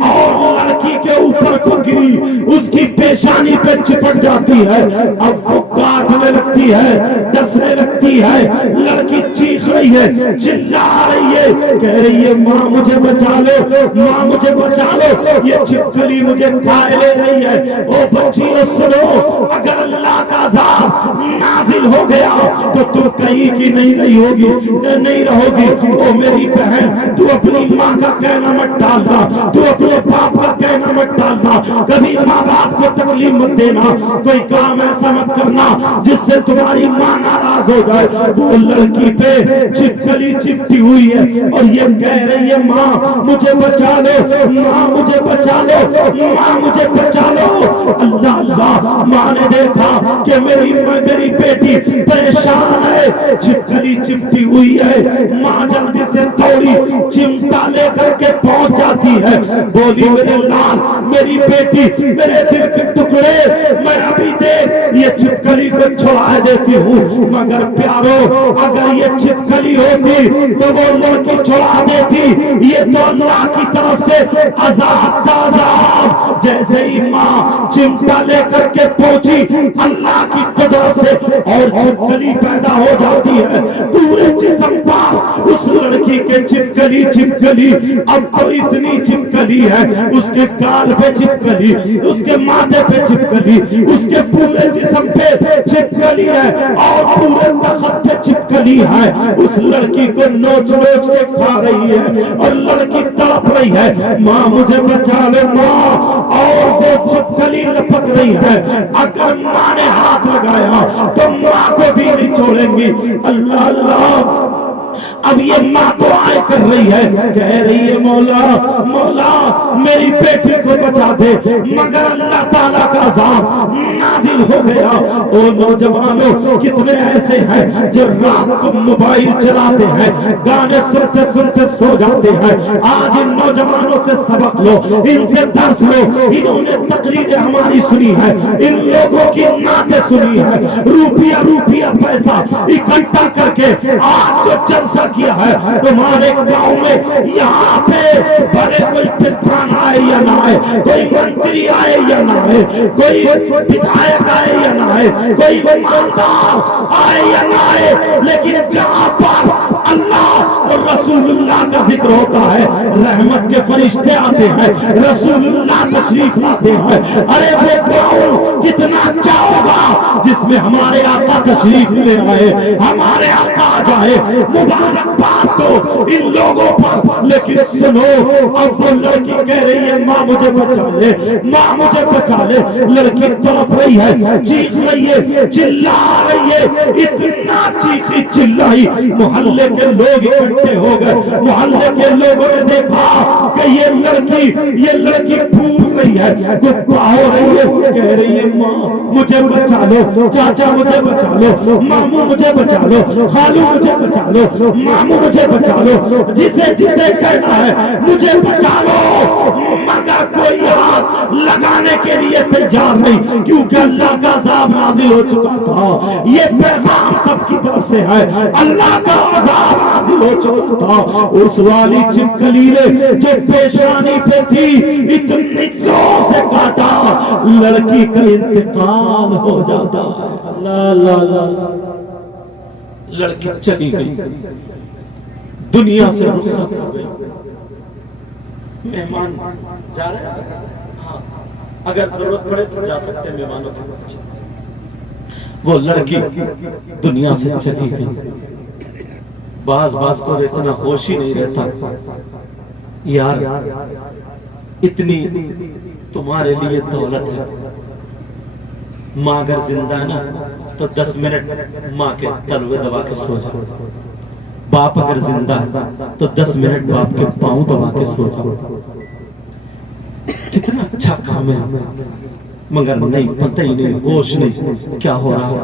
اور لڑکی کے اوپر کو گری, اس کی پیشانی پہ چپٹ جاتی ہے. اب وہ کاٹنے لگتی ہے, ڈسنے لگتی ہے, لڑکی چیخ رہی ہے, چلا رہی ہے, کہہ رہی ہے ماں مجھے بچا لو, ماں مجھے بچا لو, یہ چھپکلی مجھے کھائے لے رہی ہے. او بچیوں سنو, اگر اللہ کا عذاب نازل ہو گیا تو تم کہیں کی نہیں رہی ہوگی, نہیں رہو گی. او میری بہن, تو اپنی ماں کا کہنا مت ڈالنا, تو اپنے باپ کا کہنا مت ڈالنا, کبھی ماں باپ کو تکلیف مت دینا, کوئی کام ایسا مت کرنا جس سے تمہاری ماں ناراض ہو جائے. وہ لڑکی پہ چھپکلی چپٹی ہوئی ہے اور یہ کہہ رہی ہے ماں مجھے بچا لو, ماں مجھے بچا لو, ماں مجھے بچا لو. اللہ اللہ, ماں نے دیکھا کہ میری بیٹی پریشان ہے, چھپکلی چپٹی ہوئی ہے. ماں جلدی سے دوڑی, چمٹا لے کر کے پہنچ جاتی ہے, بولی میرے لال, میری بیٹی, میرے دل کے ٹکڑے, میں ابھی دیکھ یہ چھپکلی کو چھوڑا دیتی ہوں, مگر پیارو اگر یہ چھپکلی ہوتی تو وہ لڑکی چھوڑا دیتی. یہ تو اللہ کی طرف سے عذاب کا عذاب. جیسے ہی ماں چمٹا لے کر کے پہنچی اللہ کی قدرت سے اور چھپکلی پیدا ہو جاتی ہے پورے جسم پر. اس لڑکی کے چھپکلی چھپکلی, اب تو اتنی چھپکلی ہے, اس کے گال پہ چھپکلی, اس کے ماتھے پہ چھپکلی, اس کے پورے جسم پہ چھپکلی ہے اور پورے تخت پہ چھپکلی ہے. اس لڑکی کو نوچ نوچ کے کھا رہی ہے اور لڑکی تڑپ رہی ہے, ماں مجھے بچا لے ماں. اور وہ چھپکلی لپک رہی ہے, اگر ماں نے ہاتھ لگایا تو ماں کو بھی نہیں چھوڑیں گی. اللہ اللہ, اب یہ ماں دعائیں کر رہی ہے, کہہ رہی ہے مولا مولا میری بیٹی کو بچا دے, مگر اللہ تعالیٰ کا عذاب نازل ہو گیا. او نوجوانوں, کتنے ایسے ہیں جو رات کو موبائل چلاتے ہیں, گانے سنتے سنتے سو جاتے ہیں. آج ان نوجوانوں سے سبق لو, ان سے درس لو. انہوں نے تقریریں ہماری سنی ہے, ان لوگوں کی نعتیں سنی ہے, روپیہ پیسہ اکٹھا کر کے آج جو جلسہ کیا ہے تمہارے گاؤں میں, یہاں پہ بڑے کوئی پردھان آئے یا نہ آئے, کوئی منتری آئے یا نہ آئے, کوئی ودھایک آئے یا نہ آئے, کوئی مالدار آئے یا نہ آئے, لیکن جہاں پر اللہ اور رسول اللہ کا ذکر ہوتا ہے رحمت کے فرشتے آتے ہیں, رسول اللہ تشریف لاتے ہیں. ارے وہ گاؤں کتنا اچھا ہوگا جس میں ہمارے آقا تشریف لے آئے, ہمارے آقا آ جائے. مبارکباد تو ان لوگوں پر. لیکن سنو, اب وہ لڑکی کہہ رہی ہے ماں مجھے بچا لے, ماں مجھے بچا لے. لڑکی تڑپ رہی ہے, چیخ رہی ہے, چلا رہی ہے, اتنا چیخی چلائی محلے کے لوگ اکٹھے ہو گئے. محلے کے لوگوں نے دیکھا کہ یہ لڑکی پھول رہی ہے, گھٹا ہو رہی ہے, کہہ رہی ہے ماں مجھے بچا لو, چاچا مجھے بچا لو, ماموں مجھے بچا لو, خالو مجھے بچا لو, ماموں مجھے بچا لو, جسے جسے کہنا ہے مجھے بچا لو. مگر کوئی ہاتھ لگانے کے لیے تیار نہیں, کیونکہ اللہ کا عذاب نازل ہو چکا تھا. یہ پیغام سب کی طرف سے ہے, اللہ کا عذاب نازل ہو چکا تھا. اس والی چھپکلی نے جو پیشانی پہ تھی اتنی زور سے کاٹا, لڑکی کا انتقال ہو جاتا ہے. اللہ اللہ, لڑکی چلی گئی, دنیا سے رخصت ہو گئی. مہمان جا رہے ہیں, اگر ضرورت پڑے تو جا سکتے ہیں مہمانوں کے پاس۔ وہ لڑکی دنیا سے چلی گئی، بعض کو اتنا ہوش ہی نہیں رہتا، یار اتنی تمہارے لیے دولت ہے، ماں اگر زندہ ہے نا تو 10 منٹ ماں کے تلوے دبا کے سو جاؤ، باپ اگر زندہ ہے تو 10 منٹ باپ کے پاؤں دبا کے سو جاؤ۔ کتنا اچھا کام ہے، مگر نہیں، پتہ ہی نہیں، ہوش نہیں کیا ہو رہا ہے،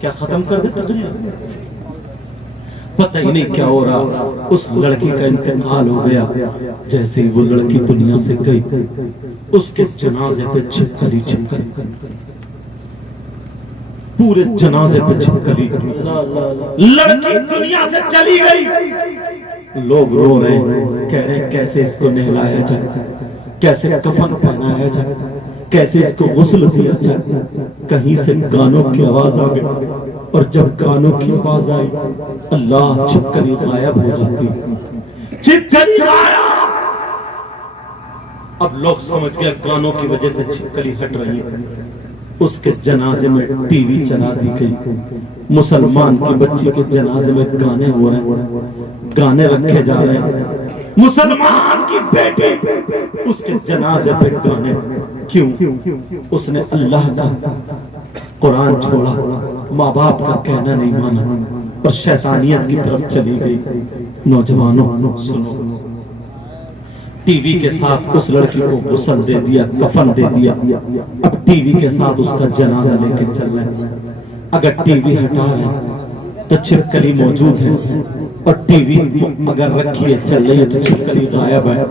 کیا ختم کر دے تقریر، پتہ ہی نہیں کیا ہو رہا۔ اس لڑکی کا انتقال ہو گیا، جیسے ہی وہ لڑکی دنیا سے گئی اس کے جنازے پہ چھپکلی پورے جنازے پہ چھپکلی، لڑکی دنیا سے چلی گئی، لوگ رو رہے ہیں، کہہ رہے ہیں کیسے اس کو نہلایا جائے، کیسے کفن پہنایا جائے، کیسے اس کو غسل دیا جائے۔ کہیں سے گانوں کی آواز آ گئی، اور جب گانوں کی آواز آئی اللہ چھپکلی غائب ہو جاتی، چھپکلی غائب۔ اب لوگ سمجھ گئے گانوں کی وجہ سے چھپکلی ہٹ رہی ہے۔ اس کے جنازے میں ٹی وی چلا دی گئی، مسلمان کی بچی کے جنازے میں گانے ہو رہے ہیں، گانے رکھے جا رہے ہیں، مسلمان کی بیٹی اس کے جنازے پہ گانے، کیوں؟ اس نے اللہ کا قرآن چھوڑا، ماں باپ کا کہنا نہیں مانا، اور شیطانیت کی طرف چلی گئی۔ نوجوانوں سنو، ٹی وی کے ساتھ اس لڑکی کو غسل دے دیا، کفن دے دیا، اب ٹی وی کے ساتھ اس کا جنازہ لے کے چل رہے ہیں۔ اگر ٹی وی ہٹا لیں تو چھپکلی موجود ہے، اور ٹی وی اگر رکھی ہے چل رہی ہے تو چھپکلی غائب ہے۔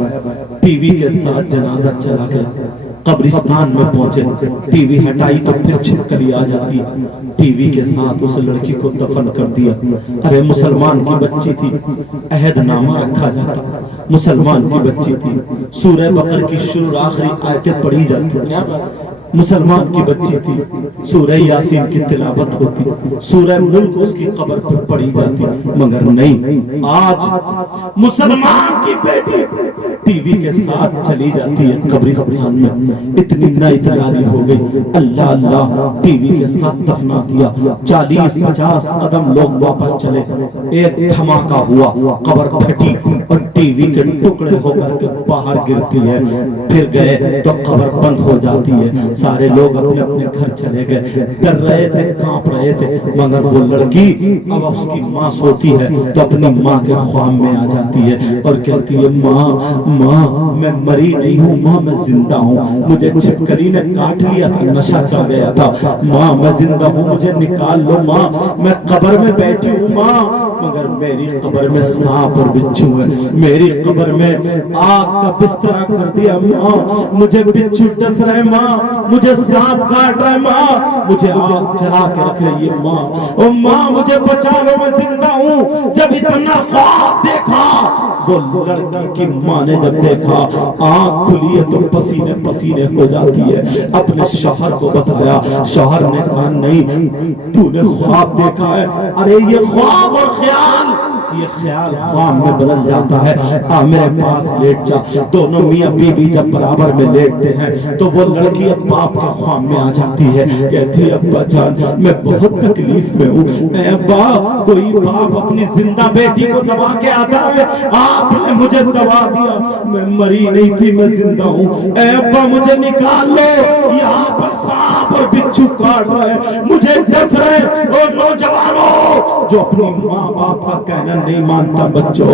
ٹی وی کے ساتھ جنازہ چلا گیا، قبرستان میں پہنچے، ٹی وی ہٹائی تو پھر چھپکلی آ جاتی، ٹی وی کے ساتھ اس لڑکی کو دفن کر دیا۔ ارے مسلمان کی بچی تھی، عہد نامہ رکھا جاتا، مسلمان کی بچی تھی، سورہ بقرہ کی شروع آخری آیتیں پڑھی جاتی، مسلمان کی بچی تھی، سورہ یاسین کی تلاوت ہوتی، سورہ ملک اس کی قبر پر پڑھی جاتی، مگر نہیں، آج مسلمان کی بیٹی ٹی وی کے ساتھ چلی جاتی ہے قبرستان میں۔ اتنی نائتداری ہو گئی، اللہ اللہ ٹی وی کے ساتھ دفنا دیا، 40-50 قدم لوگ واپس چلے، ایک دھماکہ ہوا، قبر پھٹی اور ٹی وی کے ٹکڑے ہو کر کے باہر گرتی ہے، پھر گئے تو قبر بند ہو جاتی ہے، سارے لوگ اپنے اپنے گھر چلے گئے، ڈر رہے تھے، کانپ رہے تھے، مگر وہ لڑکی اب اس کی ماں سوتی ہے تو اپنی ماں کے خواب میں آ جاتی ہے اور کہتی ہے ماں میں مری نہیں ہوں، ماں میں زندہ ہوں، مجھے چھپکلی نے کاٹ لیا تھا، نشہ چڑھ گیا تھا، ماں میں زندہ ہوں، مجھے نکال لو ماں، میں قبر میں بیٹھی ہوں ماں، مگر میری قبر میں سانپ اور بچھو ہے، میری قبر میں آگ کا بستر کر دیا ماں، مجھے بچھو ڈس رہے ماں، مجھے سانپ کاٹ رہے ماں، مجھے آگ جلا کے رکھ رہی ہے ماں، او ماں مجھے بچا لو میں زندہ ہوں۔ جب اتنا خواب دیکھا وہ لڑکی کی ماں نے جب دیکھا، آنکھ کھلی ہے تو پسینے پسینے ہو جاتی ہے، اپنے شوہر کو بتایا، شوہر نے کہا نہیں تو نے خواب دیکھا ہے، ارے یہ خواب اور خیال، یہ خیال خواب میں بدل جاتا ہے، میرے پاس لیٹ جا۔ دونوں میاں بیوی جب برابر میں لیٹتے ہیں تو وہ لڑکی اب باپ کے خواب میں آ جاتی ہے، کہتی ہے ابا جان میں بہت تکلیف میں ہوں، اے ابا کوئی باپ اپنی زندہ بیٹی کو دبا کے آتا ہے، آپ نے مجھے دبا دیا، میں مری نہیں تھی میں زندہ ہوں، اے ابا مجھے نکال لو، یہاں پر سانپ اور بچھو کاٹ رہے، مجھے ڈس رہے۔ اور نوجوانوں جو اپنی ماں باپ کا کہنا نہیں مانتا، بچوں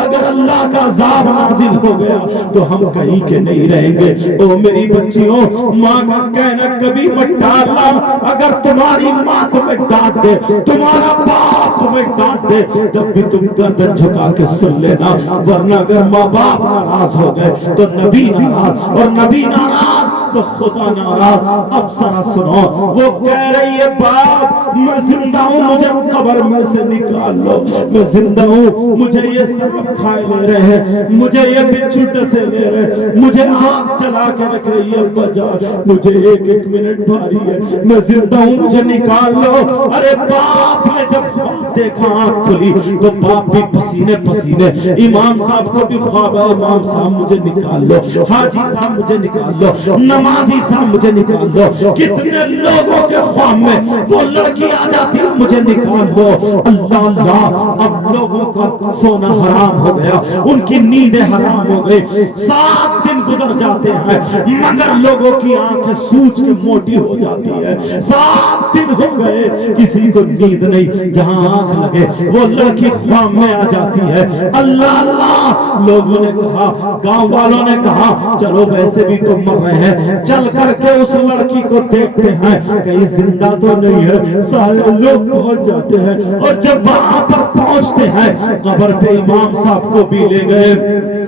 اگر اللہ کا عذاب نازل ہو گیا تو ہم کہیں کے نہیں رہیں گے۔ او میری بچیوں، ماں کا کہنا کبھی مت ٹالنا، اگر تمہاری ماں تمہیں ڈانٹ دے، تمہارا باپ تمہیں ڈانٹ دے، جب بھی تم گردن جھکا کے سن لینا، ورنہ اگر ماں باپ ناراض ہو گئے تو نبی ناراض، اور نبی ناراض تو خدا ناراض. اب ذرا سنو, وہ کہہ رہی ہے باپ میں زندہ ہوں, مجھے قبر میں سے نکال لو, میں زندہ ہوں, مجھے یہ سب کھائے لے رہے ہیں, مجھے یہ بچھو ڈسے لے رہے ہیں, مجھے آگ جلا کے رکھ رہی ہے بجا, مجھے ایک ایک منٹ بھاری ہے, میں زندہ ہوں, مجھے نکال لو. ارے باپ نے جب دیکھا آنکھ کھلی تو باپ بھی پسینے پسینے. امام صاحب کو بھی خواب ہے, امام صاحب مجھے نکال لو, حاجی صاحب مجھے نکال لو, نمازی صاحب مجھے نکال لو. کتنے لوگوں کے خواب میں وہ لڑکی آ جاتی ہے, مجھے نکال لو. اللہ اللہ, اب لوگوں کا سونا حرام ہو گیا, ان کی نیندیں حرام ہو گئی. 7 دن گزر جاتے ہیں مگر لوگوں کی آنکھیں سوج کے موٹی ہو جاتی ہے. 7 دن ہو گئے, کسی کو نیند نہیں, جہاں آنکھ لگے وہ لڑکی خواب میں آ جاتی ہے. اللہ اللہ, لوگوں نے کہا, گاؤں والوں نے کہا چلو ویسے بھی تو مر رہے ہیں, چل کر کے اس لڑکی کو دیکھتے ہیں کہیں زندہ تو نہیں ہے. سارے لوگ پہنچ جاتے ہیں اور جب وہاں پر پہنچتے ہیں قبر پہ امام صاحب کو بھی لے گئے.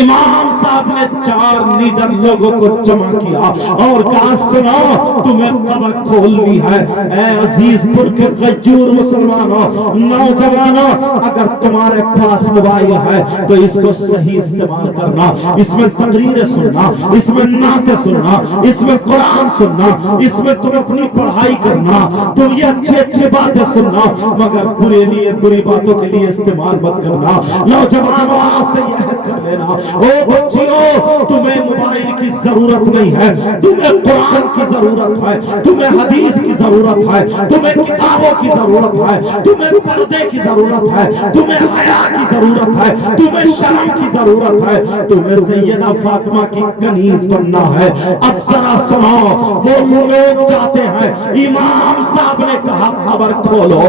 امام صاحب نے 4 لیڈر لوگوں کو جمع کیا اور کہا سنو تمہیں قبر کھولنی ہے. اے عزیز پور کے غیور مسلمانوں, نوجوانوں, اگر تمہارے پاس موبائل ہے تو اس کو صحیح استعمال کرنا, اس میں تقریریں سننا, اس میں نعتیں سننا, اس میں قرآن سننا, اس میں تم اپنی پڑھائی کرنا, تم یہ اچھی اچھی باتیں سننا, مگر بری باتوں کے لیے استعمال مت کرنا. نوجوانوں آج سے یہ کر لینا, او بچیوں تمہیں موبائل کی ضرورت نہیں ہے, تمہیں قرآن کی ضرورت ہے, تمہیں حدیث کی ضرورت ہے, تمہیں کتابوں کی ضرورت ہے, تمہیں پردے کی ضرورت ہے, تمہیں حیا کی ضرورت ہے, تمہیں شرم کی ضرورت ہے, تمہیں سیدہ فاطمہ کی کنیز بننا ہے. اب ذرا سنو, وہ لوگ جاتے ہیں, امام صاحب نے کہا قبر کھولو.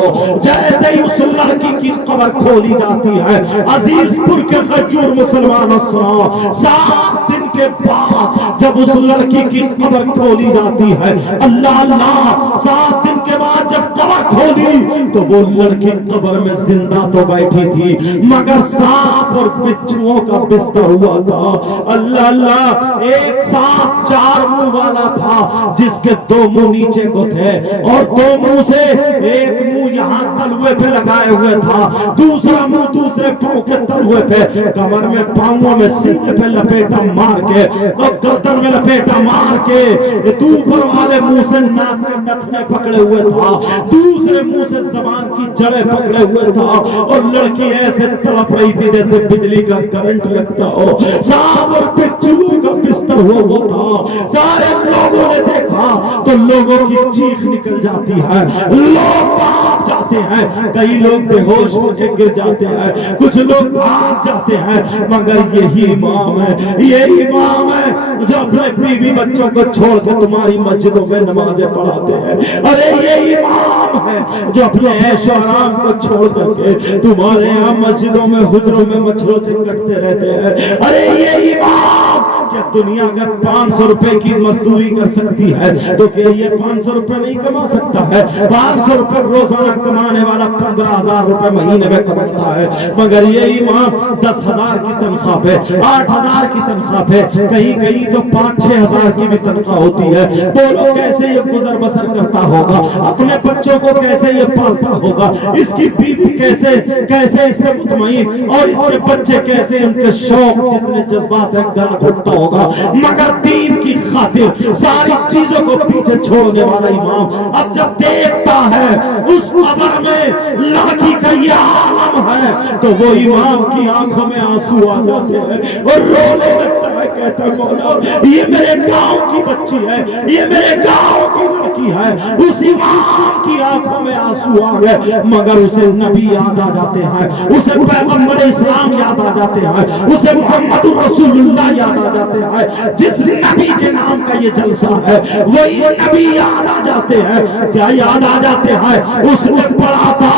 جیسے ہی اس لڑکی کی قبر کھولی جاتی ہے, عزیز پور کے غیور مسلمانوں, 7 دن کے بعد جب اس لڑکی کی قبر کھولی جاتی ہے, اللہ اللہ, 7 دن کے بعد جب قبر کھولی تو وہ لڑکی قبر میں زندہ تو بیٹھی تھی مگر سانپ اور بچھوؤں کا بستر ہوا تھا. اللہ اللہ, ایک سانپ 4 منہ والا تھا جس کے 2 منہ نیچے کو تھے اور 2 منہ سے ایک منہ یہاں تلوے پہ لگائے ہوئے تھا, دوسرا منہ دوسرے پاؤں کے تلوے پہ, کمر میں پاؤں میں سر پہ لپیٹا مار کے اور گردن میں لپیٹا مار کے, اوپر والے منہ سے ناک میں نتنے پکڑے ہوئے تھا, دوسرے منہ سے زبان کی جڑیں پکڑے ہوئے تھا, اور لڑکی ایسے تڑپ رہی تھی جیسے بجلی کا کرنٹ لگتا ہو. سانپ اور بچھو کا بستر ہوا تھا. سارے لوگوں نے دیکھا تو لوگوں کی چیخ نکل جاتی ہے, لوگ کانپ جاتے ہیں, کئی لوگ بے ہوش ہو کے گر جاتے ہیں, کچھ لوگ بھاگ جاتے ہیں, مگر یہی امام ہے, یہی امام ہے جو اپنے بیوی بچوں کو چھوڑ کے تمہاری مسجدوں میں نمازیں پڑھاتے ہیں. ارے یہ امام ہے جو اپنے عیش و آرام کو چھوڑ کر کے تمہارے یہاں مسجدوں میں حجروں میں مچھروں سے کٹتے رہتے ہیں. ارے یہ امام, کہ دنیا اگر 500 روپے کی مزدوری کر سکتی ہے تو کہ یہ 500 روپے نہیں کما سکتا ہے. 500 روپے روزانہ کمانے والا 15,000 روپے مہینے میں کماتا ہے, مگر یہ امام 10,000 کی تنخواہ پہ, 8,000 کی تنخواہ پہ, کہیں کہیں تو 5-6 ہزار کی بھی تنخواہ ہوتی ہے. بولو کیسے یہ گزر بسر کرتا ہوگا, اپنے بچوں کو کیسے یہ پالتا ہوگا, اس کی بیوی کیسے اس سے مطمئن, اور اس کے بچے کیسے ان کے شوق جتنے جذبات ہیں گلا گھٹتا ہوگا. مگر دین کی خاطر ساری چیزوں کو پیچھے چھوڑنے والا امام اب جب دیکھتا ہے اس قبر میں لڑکی کا یہ عالم ہے تو وہ امام کی آنکھوں میں آنسو آ جاتے ہیں اور رونے لگتا ہے, کہتا ہے مولا یہ میرے گاؤں کی بچی ہے, یہ میرے گاؤں کی لڑکی ہے. اس امام کی آنکھوں میں آنسو آ گئے, مگر اسے نبی یاد آ جاتے ہیں, اسے پیغمبر اسلام یاد آ جاتے ہیں, اسے محمد رسول اللہ یاد آ جاتے ہیں. جس نبی کے نام کا یہ جلسہ ہے وہی نبی یاد آ جاتے ہیں. کیا یاد آ جاتے ہیں؟ اس نے پڑھا تھا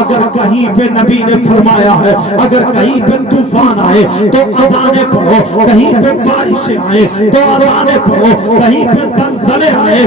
اگر کہیں پہ نبی نے فرمایا ہے اگر کہیں پہ طوفان آئے تو اذانیں پڑھو, کہیں پہ بارشیں آئے تو اذانیں پڑھو, کہیں پہ زلزلے آئے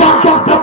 5-10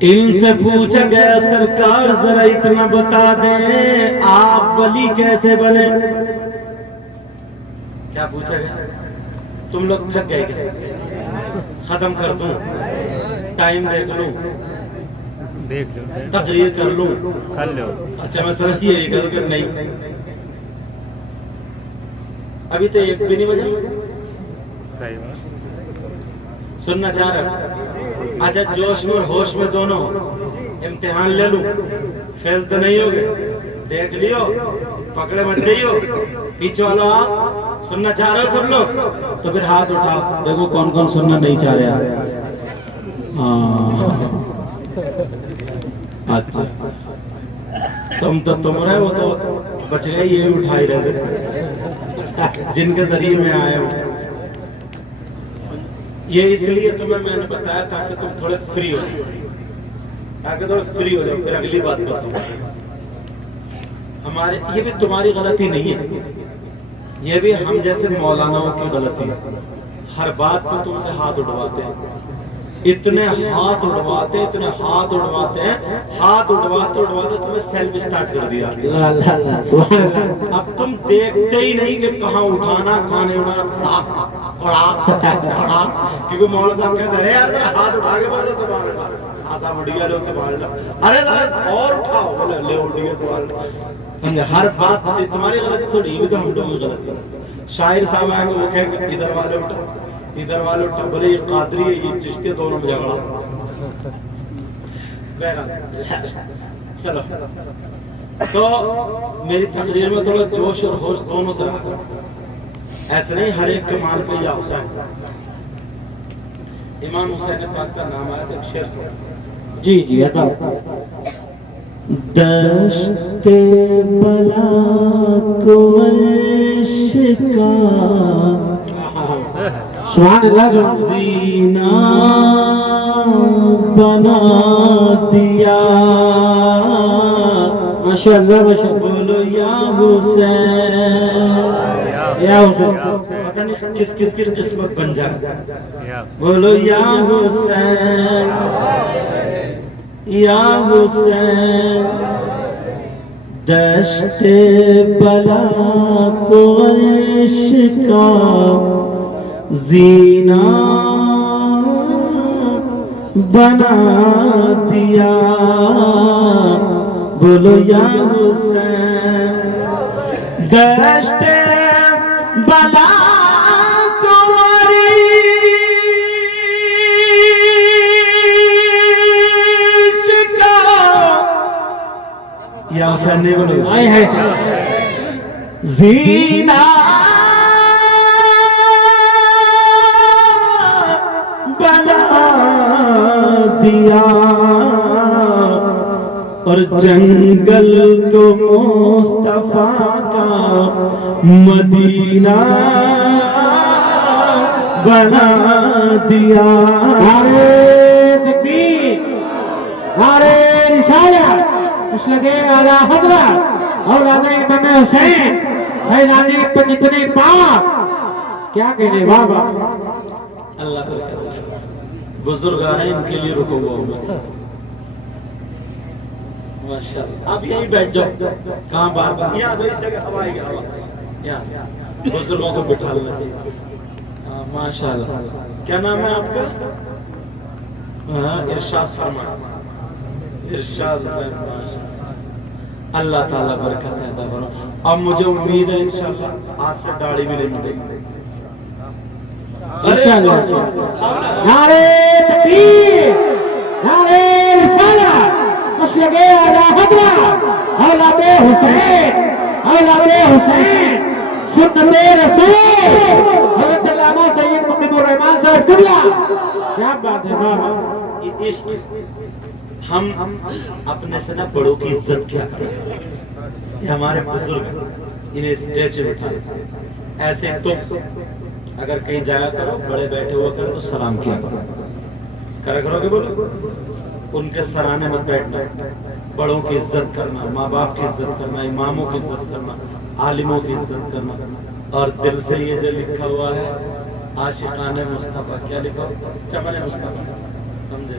ان سے پوچھا گیا سرکار ذرا اتنا بتا دیں آپ ولی کیسے بنے؟ کیا پوچھا گیا؟ تم لوگ تھک گئے کیا؟ ختم کر دوں، ٹائم دیکھ لوں، تقریر کر لوں؟ اچھا میں سمجھ یہ کر کے نہیں، ابھی تو ایک بھی نہیں بجا، سننا چاہ رہا۔ اچھا جوش میں ہوش میں دونوں امتحان لے لوں، فیل تو نہیں ہوگے؟ دیکھ لیو، پکڑے مت جائیو، پیچھے والو آپ سننا چاہ رہے ہو سب لوگ؟ تو پھر ہاتھ اٹھاؤ، دیکھو کون کون سننا نہیں چاہ رہے آپ۔ اچھا تم تو تم رہے، وہ تو بچ گئے، یہ بھی اٹھائی رہے جن کے ذریعے میں آیا ہوں۔ یہ اس لیے تمہیں میں نے بتایا تاکہ تم تھوڑے فری ہو، تاکہ تھوڑے فری ہو جاؤ۔ پھر اگلی بات بتاؤں، ہمارے یہ بھی تمہاری غلطی نہیں ہے، یہ بھی ہم جیسے مولاناؤں کی غلطی ہے۔ ہر بات پہ تم سے ہاتھ اٹھواتے ہیں، اتنے ہاتھ اٹھواتے، اتنے ہاتھ اٹھواتے ہیں، ہاتھ اٹھواتے اٹھواتے تمہیں سیلف اسٹارٹ کر دیا۔ اب تم دیکھتے ہی نہیں کہ کہاں اٹھانا، کھانے کیونکہ مولانا صاحب کہتے ہیں یار ہاتھ اٹھا کے بولو سبحان اللہ، آسا مڈیا لو سبحان اللہ، ارے ذرا اور اٹھاؤ، بولے لے اٹھیے سبحان اللہ۔ سمجھے ہر بات تمہاری غلطی تھوڑی، یہ بھی تو ہم لوگوں کی غلطی ہے۔ شاعر صاحب آئیں گے وہ کہیں گے ادھر والے اٹھو، ادھر والے اٹھو، بولے یہ قادری ہے یہ چشتی، دونوں میں جھگڑا۔ چلو تو میری تقریر میں تھوڑا جوش اور ہوش دونوں سے ایسے نہیں ہر ایک کے مال پہ یا حسین۔ امام حسین پاک کا نام آیا تو ایک شعر سے جی جی عطا۔ دشت بلا کو عرش کا سبحان اللہ، زینہ بنا دیا، ماشاءاللہ ماشاءاللہ، بولو یا حسین، یا حسین، پتہ نہیں کس کس کی قسمت بن جائے۔ بولو یا حسین، یا حسین، دشت بلا کو عرش کا زینہ بنا دیا، بولو یا حسین، دشت بلا کو عرش کا، یا حسین نہیں بولو، آئے ہے زینہ بنا دیا، اور جنگل کو مصطفیٰ کا مدینہ بنا دیا۔ نعرے تکبیر، نعرے رسالت، اس لگے اعلی حضرت اولاد امام حسین فیضان پنجتنے پاک، کیا کہنے بابا۔ اللہ کا بزرگ آ رہے ہیں، ان کے لیے رکو گا ہوں۔ ماشاءاللہ آپ یہی بیٹھ جاؤ، کہاں بار بار یہاں دو اس جگہ ہوا آئے گا، یہاں بزرگوں کو بٹھا لینا چاہیے۔ ماشاءاللہ کیا نام ہے آپ کا؟ ارشاد فرما، ارشاد فرما۔ اللہ تعالیٰ برکت عطا فرمائے۔ اب مجھے امید ہے انشاءاللہ آج سے داڑھی بھی نہیں ملے گی انشاءاللہ۔ نعرے تکبیر، نعرے رسالت، اس لگے اعلی حضرت اولاد حسین، اولاد حسین، سنت رسول حضرت علامہ سید مقیم الرحمان صاحب قبلہ۔ کیا بات ہے بابا۔ ہم اپنے سے نہ بڑوں کی عزت کیا کریں، یہ ہمارے بزرگ انہیں اسٹیج پہ اٹھائے، ایسے تم اگر کہیں جایا کرو بڑے بیٹھے ہوا کرو تو سلام کیا کرو گے، بولو ان کے سرانے میں بیٹھنا، بڑوں کی عزت کرنا، ماں باپ کی عزت کرنا، اماموں کی عزت کرنا، عالموں کی عزت کرنا، اور دل سے یہ جو لکھا ہوا ہے عاشقان مصطفیٰ، کیا لکھا ہوا؟ چمن مصطفیٰ، سمجھے؟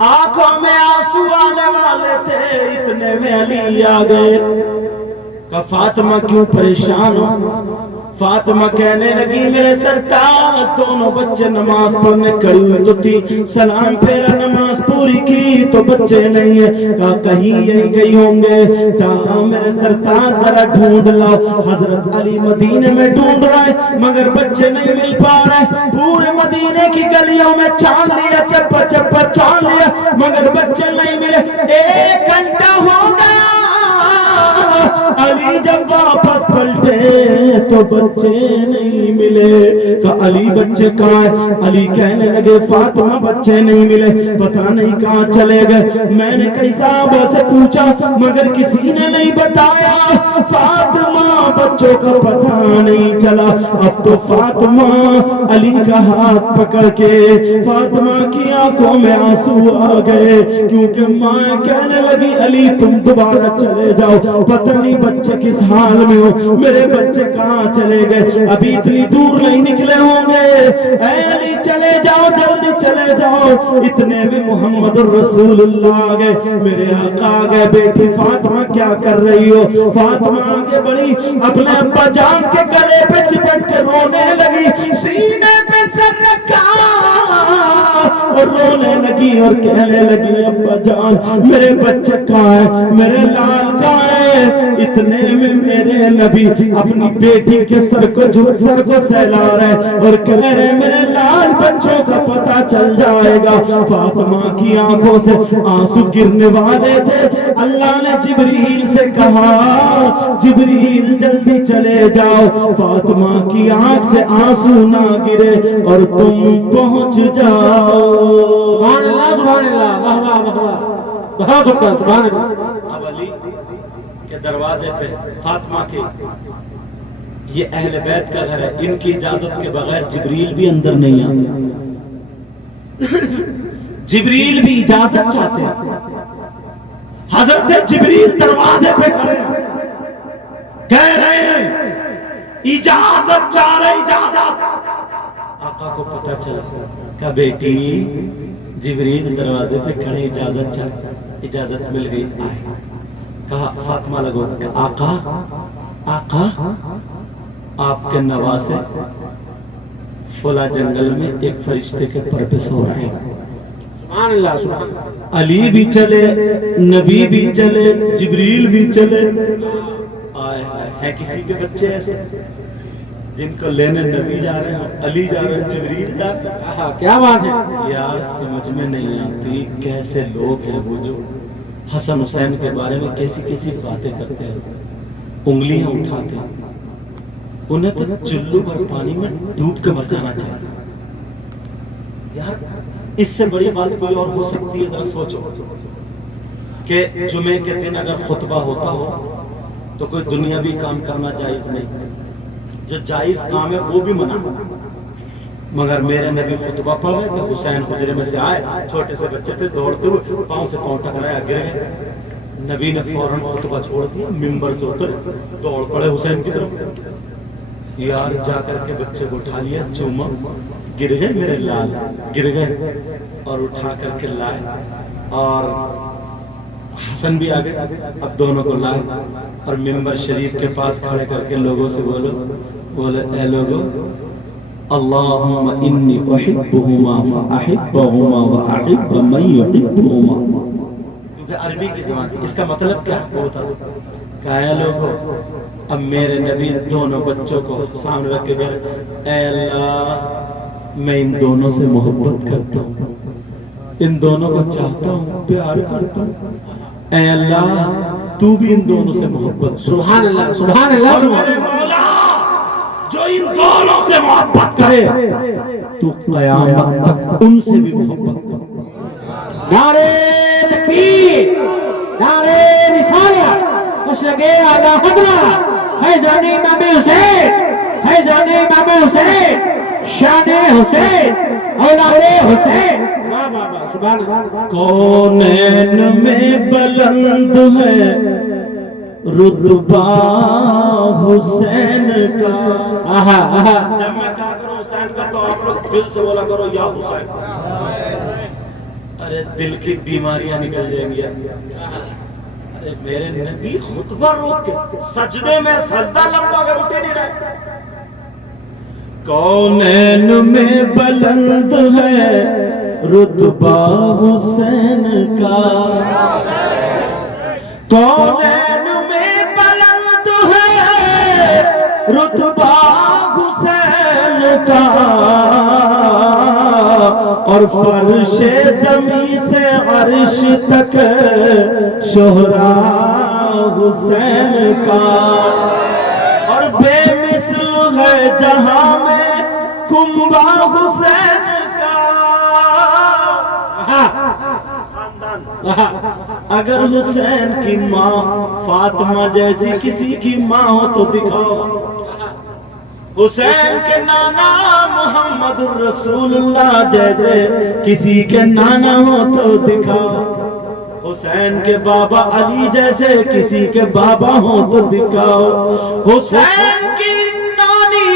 آنکھوں میں آنسو آنے والے تھے، اتنے میں علی آ گئے. کہ فاطمہ کیوں پریشان ہو؟ فاطمہ کہنے لگی میرے سرکار دونوں بچے نماز پڑھنے کھڑی ہوئی تو تھی، سلام پھیرا نماز پوری کی تو بچے نہیں ہیں. کہا کہیں یہی گئی ہوں گے. کہا میرے سرکار ذرا ڈھونڈ لاؤ. حضرت علی مدینے میں ڈھونڈ رہے مگر بچے نہیں مل پا رہے. پورے مدینے کی گلیوں میں چھان لیا، چپا چپا چھان لیا مگر بچے نہیں ملے. 1 گھنٹہ ہو گیا. علی جب واپس پلٹے تو بچے نہیں ملے. کہ علی بچے کہاں ہیں؟ علی کہنے لگے فاطمہ بچے نہیں ملے، پتہ نہیں کہاں چلے گئے. میں نے کئی صحابہ سے پوچھا مگر کسی نے نہیں بتایا. فاطمہ بچوں کا پتہ نہیں چلا. اب تو فاطمہ علی کا ہاتھ پکڑ کے فاطمہ کی آنکھوں میں آنسو آ گئے، کیونکہ ماں کہنے لگی علی تم دوبارہ چلے جاؤ، پتہ نہیں بچے کس حال میں ہو، میرے بچے کہاں چلے گئے، ابھی اتنی دور نہیں نکلے ہوں گے. اے علی چلے جاؤ، جلدی چلے جاؤ. اتنے میں محمد الرسول اللہ آ گئے، میرے آقا آ گئے. بیٹی فاطمہ کیا کر رہی ہو؟ فاطمہ آگے بڑی، اپنے ابا جان کے گلے پہ چپٹ کے رونے لگی، سینے پہ سر رکھا اور رونے لگی اور کہنے لگی ابا جان میرے بچے کہاں ہیں، میرے لال کہاں ہیں؟ اتنے میں میرے نبی اپنی بیٹی کے سر کو سہلا رہے اور کہہ رہے میرے لال بچوں کا پتہ چل جائے گا. فاطمہ کی آنکھوں سے آنسو گرنے والے تھے. اللہ نے جبریل سے کہا جبریل جلدی چلے جاؤ، فاطمہ کی آنکھ سے آنسو نہ گرے اور تم پہنچ جاؤ. سبحان اللہ سبحان اللہ، واہ واہ واہ واہ، بہت اچھا سبحان اللہ. اب علی کے دروازے پہ فاطمہ کے، یہ اہل بیت کا گھر ہے، ان کی اجازت کے بغیر جبریل بھی اندر نہیں آتا. جبریل بھی اجازت چاہتے ہیں. حضرت جبریل دروازے پہ کھڑے کہہ رہے ہیں اجازت چاہ رہے، اجازت. آقا کو پتہ چلا کہ بیٹی جبریل دروازے پہ کھڑے اجازت چاہ، اجازت مل گئی. کہا فاطمہ لگو، آقا آقا آپ کے نواسے فلا جنگل میں ایک فرشتے کے پر پہ سو رہے ہیں. سبحان اللہ سبحان اللہ. علی بھی چلے، نبی بھی چلے، جبریل بھی چلے. آئے ہیں کسی کے بچے ایسے جن کو لینے نبی جا رہے ہیں، علی جا رہے ہیں، جبریل جا رہے ہیں؟ کیا بات ہے یار سمجھ میں نہیں آتی کیسے لوگ ہیں وہ جو حسن حسین کے بارے میں کیسی کیسی باتیں کرتے ہیں، انگلیاں اٹھاتے ہیں. انہیں تو چلو بھر پانی میں ڈوب کے مر جانا چاہیے. یار اس سے بڑی بات کوئی اور ہو سکتی ہے؟ ذرا سوچو کہ جمعے کے دن اگر خطبہ ہوتا ہو تو کوئی دنیاوی کام کرنا جائز نہیں، جو جائز کام ہے وہ بھی منع. مگر میرے نبی خطبہ پڑھ رہے تھے، حسین حجرے میں سے آئے، چھوٹے سے بچے تھے، دوڑتے ہوئے پاؤں سے پاؤں ٹکرایا، گر گئے. نبی نے فوراً خطبہ چھوڑ دیا، منبر سے اترے، دوڑ پڑے حسین کی طرف. یار جا کر کے بچے کو اٹھا لیا، چوما، گر گئے میرے لال، گر گئے اور اٹھا کر کے لائے. اور حسن بھی آگے، اب دونوں کو لائے اور منبر شریف کے پاس کھڑے کر کے لوگوں سے بولے اے لوگوں اللہم انی احبہما فاحبہما واحب من یحبہما. کیونکہ عربی کی زبان تھی، اس کا مطلب کیا ہوتا؟ کہا اے لوگوں اب میرے نبی دونوں بچوں کو سامنے رکھ کے اے اللہ میں ان دونوں سے محبت کرتا ہوں، ان دونوں کو چاہتا ہوں، پیار کرتا ہوں. اے اللہ تو بھی ان دونوں سے محبت. سبحان اللہ سبحان اللہ اور سبحان میرے اللہ. مولا جو ان دونوں سے محبت کرے تو قیامت تک ان سے بھی محبت کرے. نعرے تکبیر، نعرے رسالت، خوش لگے اعلیٰ حضرت فیضان امام حسین، فیضان امام حسین، شان حسین، اولاد حسین. سبحان اللہ. کونین میں بلند ہے رتبہ حسین کا. جب میں کہا کروں حسین کا تو آپ لوگ دل سے بولا کرو یا حسین. ارے دل کی بیماریاں نکل جائیں گی. ارے میرے نبی خطبہ روک کے سجدے میں سجدہ لمبا کر اٹھے نہیں رہے. کونین میں بلند ہے رتبہ حسین کا، کونین میں بلند ہے رتبہ حسین کا، اور فرش زمین سے عرش تک شہرا حسین کا، اور بے مثل ہے جہاں میں کنبہ حسین کا. اگر حسین کی ماں فاطمہ جیسی کسی کی ماں ہو تو دکھاؤ. حسین کے نانا محمد الرسول اللہ جیسے کسی کے نانا ہو تو دکھاؤ. حسین کے بابا علی جیسے کسی کے بابا ہو تو دکھاؤ. حسین کی نانی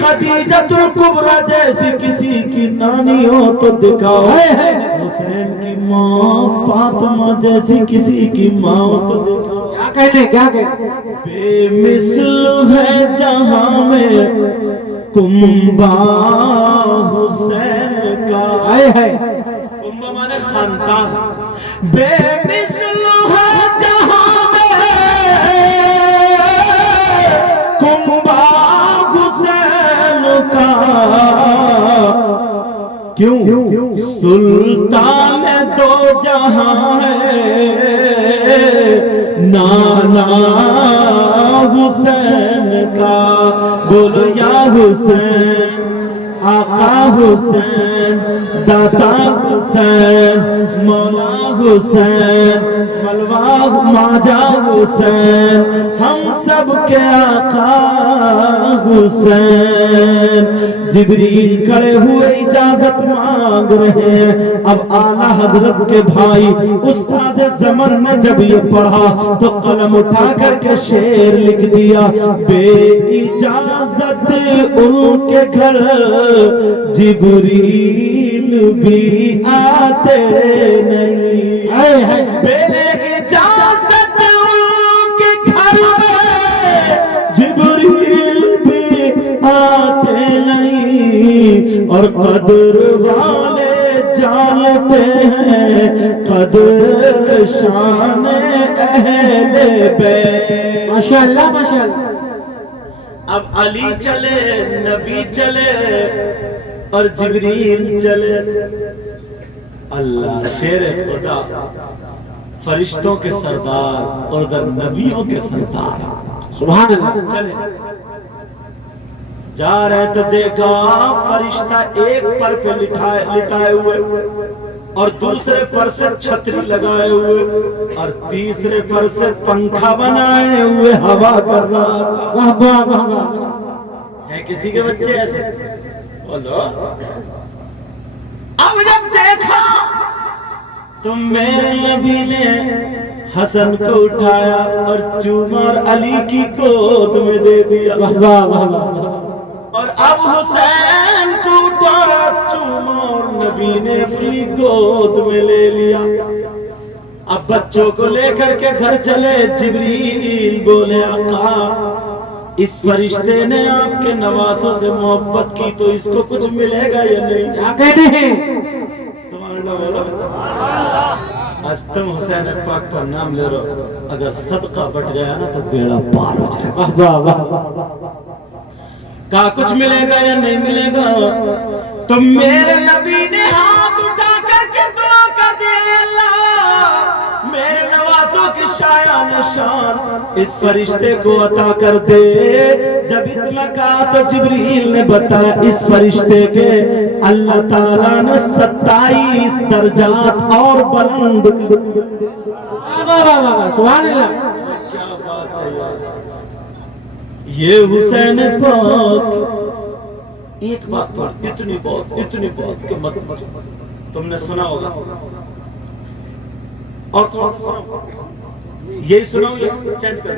خدیجۃ الکبریٰ جیسی کسی کی نانی ہو تو دکھاؤ. حسین کی ماں فاطمہ جیسی کسی کی ماں ہو تو دکھاؤ. کیا کہتے بے مثل ہے جہاں میں کنبہ حسین کا. کنبہ مانے خاندان. بے مثل ہے جہاں میں کنبہ حسین کا. کیوں سلطان دو جہاں ہے نانا حسین کا. بولو یا حسین، آقا حسین، داتا حسین، مولا حسین، ملوا ماجا حسین، ہم سب کے آقا حسین. جبریل کھڑے ہوئے اجازت مانگ رہے ہیں. اب اعلیٰ حضرت کے بھائی استاد زمر نے جب یہ پڑھا تو قلم اٹھا کر کے شعر لکھ دیا. بے اجازت ان کے گھر جبریل بھی آتے نہیں. بے اجازت ان کے گھر جبریل بھی آتے نہیں. اور قدر والے جانتے ہیں قدر شان اہل بیت. ماشاءاللہ ماشاءاللہ. اب علی چلے، نبی چلے اور جبریل چلے. اللہ شیر خدا، فرشتوں کے سردار اور در نبیوں کے سردار. سبحان اللہ. چلے جا رہے تو دیکھا فرشتہ ایک پر پہ لٹائے ہوئے اور دوسرے پر سے چھتری لگائے ہوئے اور تیسرے پر سے پنکھا بنائے ہوئے ہوا کر رہا ہے. کسی کے بچے ایسے بولو. اب جب دیکھا تو میرے نبی نے حسن کو اٹھایا اور چوما اور علی کی گود میں دے دیا. اور اب حسین کو اٹھایا چوما اور نبی نے اپنی گود میں لے لیا. اب بچوں کو لے کر کے گھر چلے. جبریل بولے آقا اس فرشتے نے آپ کے نوازوں سے محبت کی تو اس کو کچھ ملے گا یا نہیں؟ کیا کہتے ہیں؟ سبحان اللہ بولو. آج تم حسین پاک کا نام لے رہو، اگر صدقہ بٹ گیا نا تو بیڑا پار ہو جائے گا. کہا کچھ ملے گا یا نہیں ملے گا؟ تو میرے نبی نے ہاتھ اٹھا کر کے دعا کر دی. اللہ میرے نوازوں کی شایان شان اس فرشتے کو عطا کر دے. جب اتنا کہا تو جبریل نے بتایا اس فرشتے کے اللہ تعالیٰ نے 27 درجات اور بلند. سبحان اللہ. یہ حسین پاک ایک بات پر اتنی بہت کہ مت تم نے سنا ہوگا اور یہی سنا ہو یا چینج کر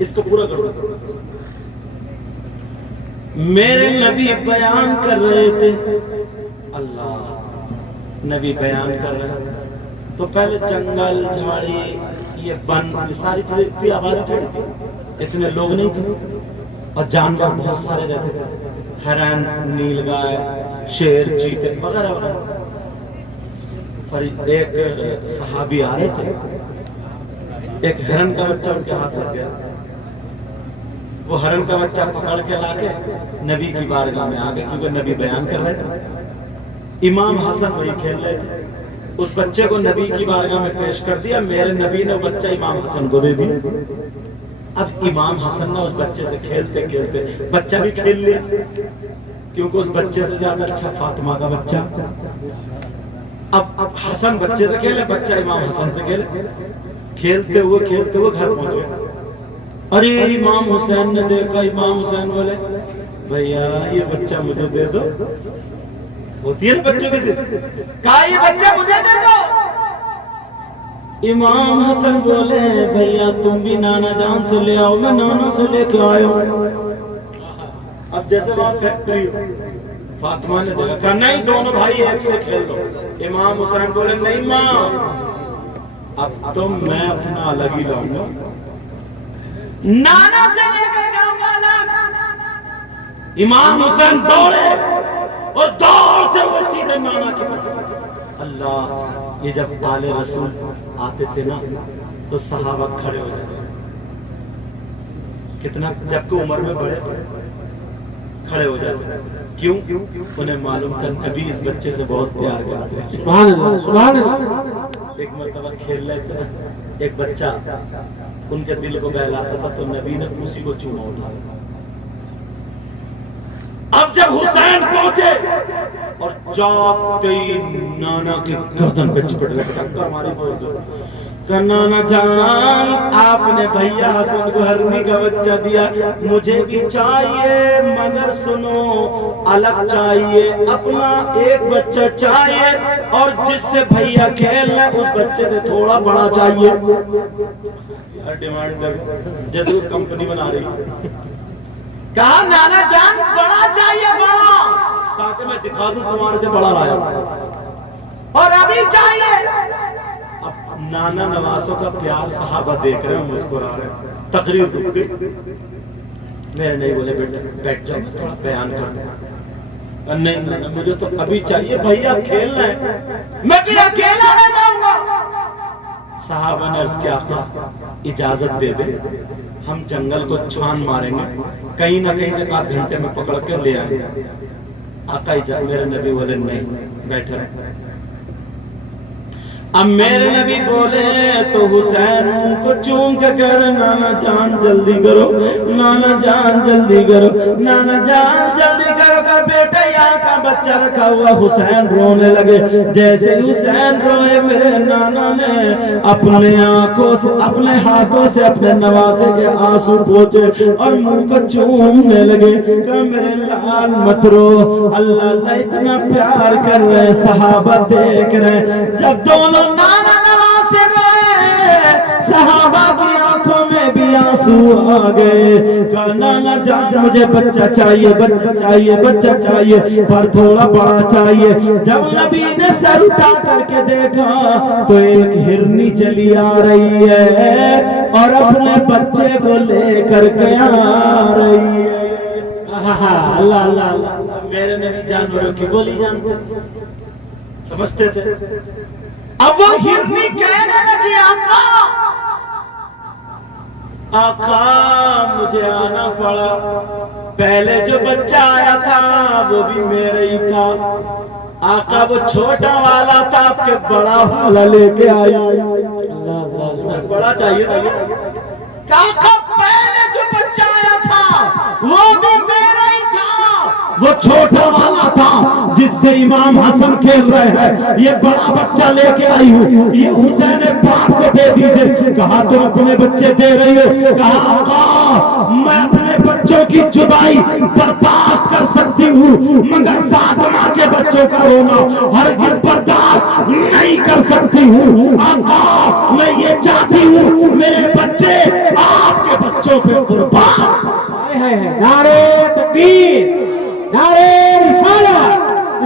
اس کو پورا کرو. میرے نبی بیان کر رہے تھے اللہ نبی بیان کر رہے ہیں تو پہلے جنگل جھاڑی یہ بن ساری چیزیں اتنی آباد تھی، اتنے لوگ نہیں تھے، اور جانور بہت سارے رہتے تھے، ہرن، نیل گائے، شیر، چیتے وغیرہ وغیرہ۔ پر ایک صحابی آ رہے تھے، ایک ہرن کا بچہ ان کے ہاتھ لگ گیا، وہ ہرن کا بچہ پکڑ کے لا کے نبی کی بارگاہ میں آ گئے، کیونکہ نبی بیان کر رہے تھے۔ امام حسن وہی کھیل رہے تھے، اس بچے کو نبی کی بارگاہ میں پیش کر دیا، میرے نبی نے وہ بچہ امام حسن کو دے دیا۔ اب امام حسن نے اس بچے سے کھیلتے کھیلتے بچہ بھی کھیل لیا، کیونکہ اس بچے سے زیادہ اچھا فاطمہ کا بچہ۔ اب حسن بچے سے کھیلے، بچہ امام حسن سے کھیلے، کھیلتے ہوئے گھر پہنچ گئے۔ ارے امام حسین نے دیکھا، امام حسین بولے بھیا یہ بچہ مجھے دے دو، ہوتی ہے نا بچوں کی ضد، کہا یہ بچہ مجھے دے دو۔ امام حسن بولے بھیا تم بھی نانا جان سے لے آؤ، میں نانا سے لے کے آیا ہوں۔ اب جیسے وہاں فیکٹری، فاطمہ نے دیکھا، کہا نہیں دونوں بھائی ایک سے کھیل دو۔ امام حسین بولے نہیں ماں، اب تو میں اپنا الگ ہی لاؤں گا، نانا سے لے کر جاؤں گا الگ۔ امام حسین دوڑے اور دوڑتے ہوئے سیدھے نانا کی طرف۔ اللہ، یہ جب آل رسول آتے تھے نا تو صحابہ کھڑے ہو جاتے، کتنا جبکہ عمر میں بڑے کھڑے ہو جاتے، کیوں؟ انہیں معلوم تھا نبی اس بچے سے بہت پیار کرتے ہیں۔ سبحان اللہ، سبحان اللہ۔ ایک مرتبہ کھیل رہے تھے، ایک بچہ ان کے دل کو بہلاتا تھا تو نبی نے اسی کو چوما اٹھایا۔ اب جب حسین پہنچے اور جاتے ہی نانا کی گردن پہ چپٹ لگا، کہ نانا جان آپ نے بھیا حسن کو ہرنی کا بچہ دیا، مجھے بھی چاہیے مگر سنو الگ چاہیے، اپنا ایک بچہ چاہیے، اور جس سے بھیا کھیل رہے اس بچے سے تھوڑا بڑا چاہیے۔ ڈیمانڈ کر جیسے وہ کمپنی بنا رہی، کہا نانا جان بڑا چاہیے، بڑا، تاکہ میں دکھا دوں تمہارے سے بڑا لایا، اور ابھی چاہیے۔ اب نانا نواسوں کا پیار صحابہ دیکھ رہے ہیں، مسکرا رہے ہیں، تقریر دکھ گئی۔ میرے نہیں بولے بیٹا بیٹھ جاؤ، تھوڑا بیان کر، نہیں مجھے تو ابھی چاہیے، بھیا کھیلنا ہے، میں پھر اکیلا نہ جاؤں گا۔ صحابہ نے عرض کیا اجازت دے دے، ہم جنگل کو چھان ماریں گے، کہیں نہ کہیں سے 8 گھنٹے میں پکڑ کے لے آئیں۔ آقا اجازت، میرے نبی بولے نہیں، بیٹھے رہے۔ اب میرے نبی بولے تو حسین کو چوم کے کہہ رہے نانا جان جلدی کرو، نانا جان جلدی کرو، نانا جان جلدی کرو، کہ بیٹا یہاں کا بچہ رکھا ہوا۔ حسین رونے لگے، جیسے حسین روئے میرے نانا نے اپنے آنکھوں سے، اپنے ہاتھوں سے اپنے نوازے کے آنسو پوچھے اور منہ کو چومنے لگے، کہ میرے لال مت رو، اللہ اللہ اتنا پیار کر رہے، صحابہ دیکھ رہے۔ جب دونوں نانا نواسے روئے، صحابہ کی آنکھوں میں بھی آنسو آ گئے، کہا نانا جان مجھے بچہ چاہیے، بچہ چاہیے، بچہ چاہیے، پر تھوڑا بڑا چاہیے۔ جب نبی نے سر اٹھا کر کے دیکھا تو ایک ہرنی چلی آ رہی ہے اور اپنے بچے کو لے کر کے آ رہی ہے۔ اللہ اللہ اللہ، میرے نبی جانوروں کی بولی جانتے سمجھتے تھے۔ اب وہ ہرنی کہنے لگی آقا مجھے آنا پڑا، پہلے جو بچہ آیا تھا وہ بھی میرے ہی تھا، آقا وہ چھوٹا والا تھا، آپ کے بڑا والا لے کے آیا، بڑا چاہیے تھا۔ آقا پہلے جو بچہ آیا تھا وہ بھی میرا ہی تھا، وہ چھوٹا والا تھا جس سے امام حسن کھیل رہے ہیں، یہ بڑا بچہ لے کے آئی ہوں، یہ حسین پاک کو دے دیجئے۔ کہا تم اپنے بچے دے رہی ہو؟ کہا آقا میں اپنے بچوں کی جدائی برداشت کر سکتی ہوں، مگر فاطمہ کے بچوں کا رونا ہرگز برداشت نہیں کر سکتی ہوں۔ آقا میں یہ چاہتی ہوں میرے بچے آپ کے بچوں پہ قربان۔ نعرے تکبیر، نعرے رسالت،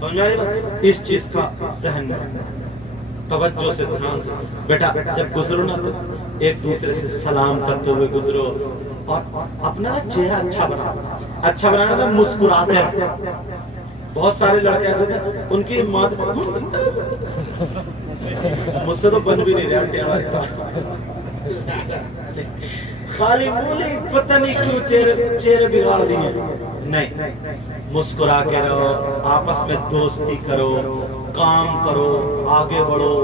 سمجھ میں آ رہی بات؟ اس چیز کا ذہن میں توجہ سے دھیان سے بیٹا جب گزرو نا تو ایک دوسرے سے سلام کرتے ہوئے گزرو اور اپنا چہرہ اچھا بنانا تھا، مسکراتے ہیں. بہت سارے لڑکے ایسے ہیں ان کی مات مجھ سے تو بن بھی نہیں رہا، خالی بولی پتہ نہیں کیوں چہرے بگاڑ دیے. نہیں، مسکرا کے رہو، آپس میں دوستی کرو، کام کرو، آگے بڑھو،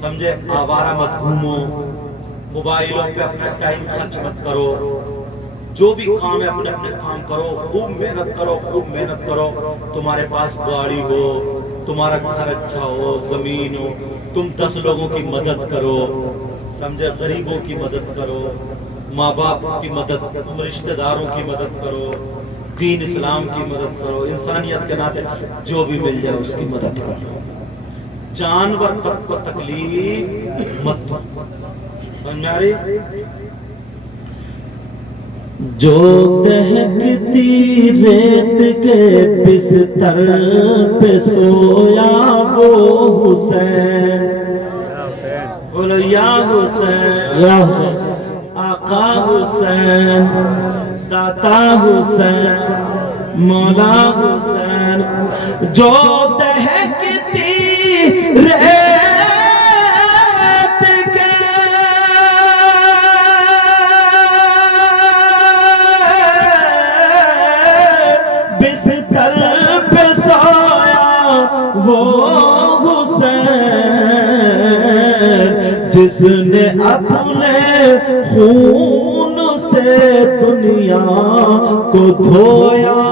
سمجھے؟ آوارہ مت گھومو، موبائلوں پہ اپنا ٹائم خرچ مت کرو، جو بھی کام ہے اپنے اپنے کام کرو، خوب محنت کرو. تمہارے پاس گاڑی ہو، تمہارا گھر اچھا ہو، زمین ہو، تم 10 لوگوں کی مدد کرو، سمجھے؟ غریبوں کی مدد کرو، ماں باپ کی مدد کرو، رشتہ داروں کی مدد کرو، دین اسلام کی مدد کرو، انسانیت کے ناطے جو بھی مل جائے اس کی مدد کرو. جانور تک کو تکلیف مت دو. سمجھ آ رہی؟ جو دہکتی ریت کے بستر پہ سویا وہ حسین، بولو یا حسین، یا حسین، آقا حسین، داتا حسین، مولا حسین. جو دہکتی ریت کے بستر پہ سویا وہ حسین، جس نے اپنے خون سے دنیا کو دھویا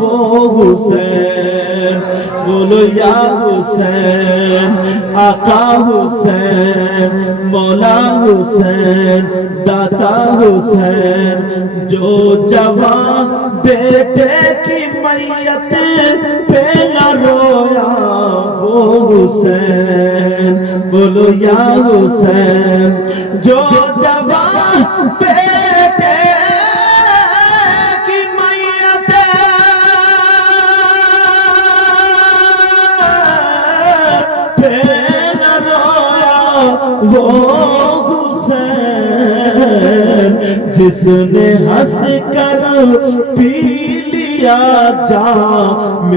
وہ حسین. بولو یا حسین، آقا حسین، مولا حسین، داتا حسین. جو جوان بیٹے کی میت پہ نہ رویا وہ حسین. بولو یا حسین. جو جوان بیٹے کی میت پہ نہ رویا وہ حسین، جس نے ہنس کر پی لیا جام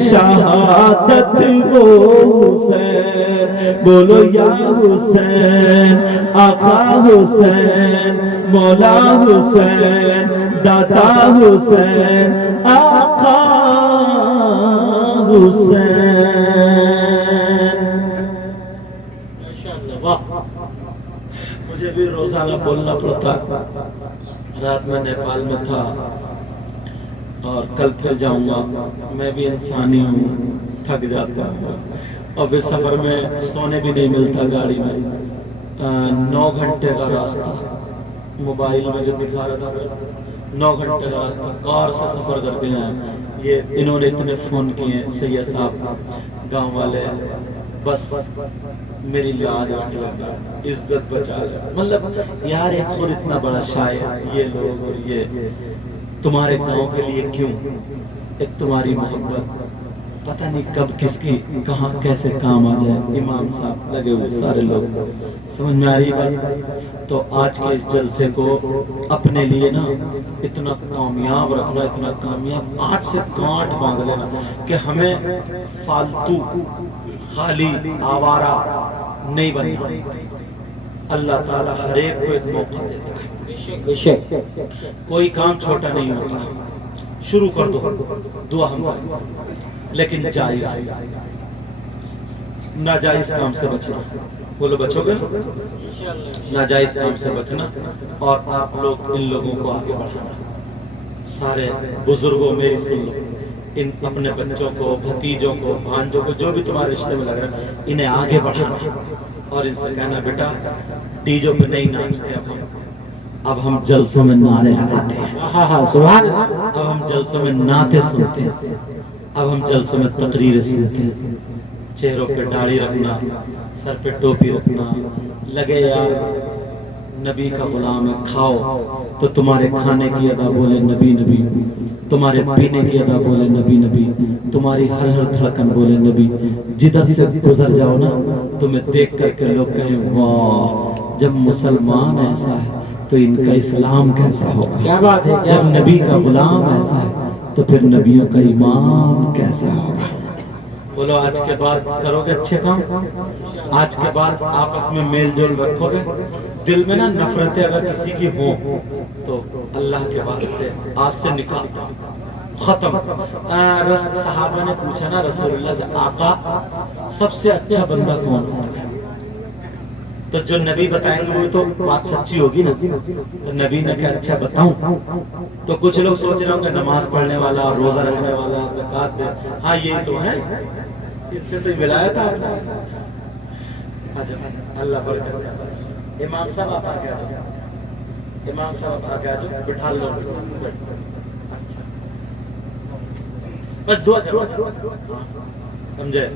شہادت وہ حسین. بولو یا حسین، آقا حسین، مولا حسین، داتا حسین، آقا حسین. مجھے بھی روزانہ بولنا پڑتا. رات میں نیپال میں تھا اور کل پھر جاؤں گا. میں بھی انسانی ہوں، تھک جاتا ہوں. اور اس سفر میں سونے بھی نہیں ملتا گاڑی میں. 9 گھنٹے کا راستہ موبائل میں جو دکھا رہا تھا، 9 گھنٹے کا راستہ کار سے سفر کرتے ہیں. یہ انہوں نے اتنے فون کیے سید صاحب گاؤں والے، بس میری لاج آنے لگا، عزت بچا جائے. مطلب یار ایک خود اتنا بڑا شاعر، یہ لوگ اور یہ تمہارے گاؤں کے لیے کیوں؟ ایک تمہاری محبت پتہ نہیں کب کس کی کہاں کیسے کام آ جائے. امام صاحب لگے ہوئے سارے لوگ. سمجھ میں آ رہی بات؟ تو آج کے اس جلسے کو اپنے لیے نا اتنا کامیاب رکھنا، اتنا کامیاب آج سے گانٹ باندھ لینا کہ ہمیں فالتو خالی آوارہ نہیں بننا. اللہ تعالیٰ ہر ایک کو ایک موقع دیتا ہے. کوئی کام چھوٹا نہیں ہوتا. شروع کر دو، دعا ہم کریں، لیکن جائز ناجائز کام سے بچنا. بولو بچو گے؟ ناجائز کام سے بچنا. اور آپ لوگ ان لوگوں کو آگے بڑھانا. سارے بزرگوں میری سن لو، ان اپنے بچوں کو، بھتیجوں کو، بھانجوں کو، جو بھی تمہارے رشتے میں لگ رہے ہیں، انہیں آگے بڑھانا اور ان سے کہنا بیٹا ڈیجوں پہ نہیں ناچتے. اب ہم جلسوں میں نعرے لگاتے ہیں. سبحان اللہ. اب ہم جلسوں میں نعتیں سنتے ہیں. اب ہم جلسوں میں تقریریں سنتے ہیں. چہروں پہ داڑھی رکھنا، سر پہ ٹوپی رکھنا. لگے یار نبی کا غلام ہے، کھاؤ تو تو تمہارے کھانے کی ادا بولے نبی نبی، تمہارے پینے کی ادا بولے نبی نبی، تمہاری ہر ہر دھڑکن بولے نبی۔ جدھر سے گزر جاؤ نا تمہیں دیکھ کر کے لوگ کہیں واہ، جب مسلمان ایسا ہے تو ان کا اسلام کیسا ہوگا، کیا بات ہے، جب نبی کا غلام ایسا ہے تو پھر نبیوں کا ایمان کیسا ہوگا۔ بولو آج کے بعد کرو گے اچھے کام، آج کے بعد آپس میں میل جول رکھو گے، دل میں نا نفرتیں اگر کسی کی ہوں تو اللہ کے واسطے آج سے نکال دو، ختم۔ صحابہ نے پوچھا نا رسول اللہ سے، آقا سب سے اچھا بندہ کون ہے؟ تو جو نبی بتائیں گے وہ تو بات سچی ہوگی نا، تو نبی نے کہا اچھا بتاؤں؟ تو کچھ لوگ سوچ رہے ہوں کہ نماز پڑھنے والا، روزہ رکھنے والا، زکات دے، ہاں یہ تو ہے، اس سے تو ولایت آتا ہے۔ اللہ برکت دے۔ امام صاحب آپ آ گیا، امام صاحب آ گیا، جو بٹھا لو، اچھا بس دعا کرو، سمجھے؟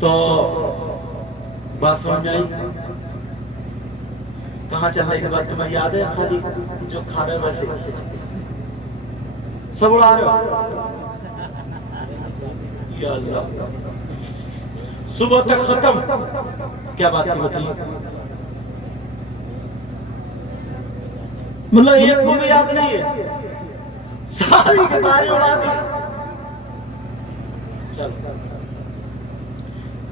تو بات سمجھ میں آئی؟ کہاں چلنے کی بات تمہیں یاد ہے؟ خالی جو کھا رہے ویسے سب اڑا رہے ہو، یا اللہ صبح تک ختم، کیا بات کی بتائیے؟ مطلب ایک کو بھی یاد نہیں ہے، ساری کتاری اڑا دی۔ چل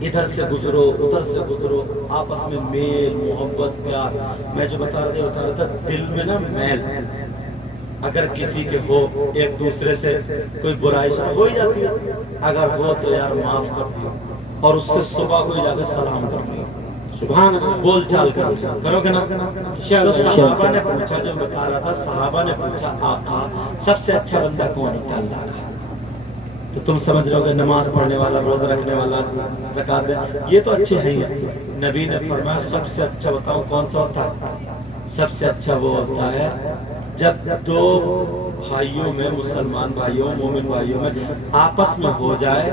ادھر سے گزرو ادھر سے گزرو، آپس میں میل محبت پیار۔ میں جو بتا رہا تھا دل میں نا میل اگر کسی کے ہو، ایک دوسرے سے کوئی برائی ہو ہی جاتی ہے، اگر ہو تو یار معاف کر دو، اور اس سے صبح کو جا کے سلام کر دو، سبحان اللہ، بول چال کرو گے نا۔ صحابہ نے پوچھا، جو بتا رہا تھا صحابہ نے پوچھا آقا سب سے اچھا بندہ کون ہے؟ اللہ کا۔ تو تم سمجھ رہے ہو کہ نماز پڑھنے والا، روزہ رکھنے والا، زکات دے، یہ تو اچھے ہیں ہی۔ نبی نے فرمایا سب سے اچھا بتاؤ کون سا ہوتا ہے؟ سب سے اچھا وہ ہوتا ہے جب دو بھائیوں میں، مسلمان بھائیوں، مومن بھائیوں میں آپس میں ہو جائے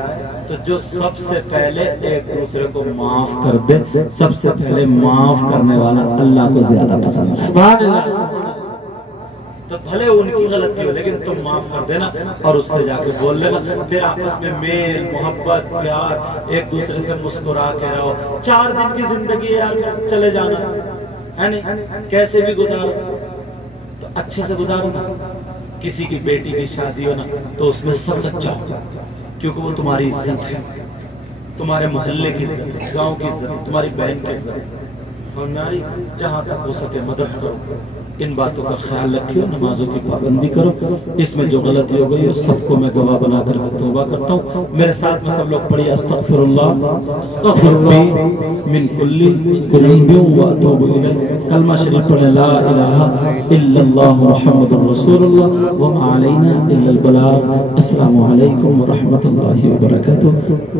تو جو سب سے پہلے ایک دوسرے کو معاف کر دے۔ سب سے پہلے معاف کرنے والا اللہ کو زیادہ پسند ہے، سبحان اللہ۔ تو بھلے ان کی غلطی ہو لیکن تم معاف کر دینا اور اس سے جا کے بول لینا، پھر آپس میں میل محبت پیار، ایک دوسرے سے مسکرا کے رہو۔ 4 دن کی زندگی ہے یار، چلے جانا ہے نہیں، کیسے بھی گزارو تو اچھے سے گزارنا۔ کسی کی بیٹی کی شادی ہو نا تو اس میں سب سچا ہو، کیونکہ وہ تمہاری عزت ہے، تمہارے محلے کی عزت، گاؤں کی عزت، تمہاری بہن کی عزت۔ سمجھائی جہاں تک ہو سکے مدد کرو، ان باتوں کا خیال رکھیے، نمازوں کی پابندی کرو۔ اس میں جو غلطی ہو گئی ہے سب کو میں گواہ بنا کر توبہ کرتا ہوں۔ میرے ساتھ میں سب لوگ پڑھیے استغفر اللہ من کل ذنب واتوب الیہ۔ کلمہ شریف پڑھیں، لا الہ الا اللہ محمد رسول اللہ وما علینا الا البلاغ۔ السلام علیکم ورحمۃ اللہ وبرکاتہ۔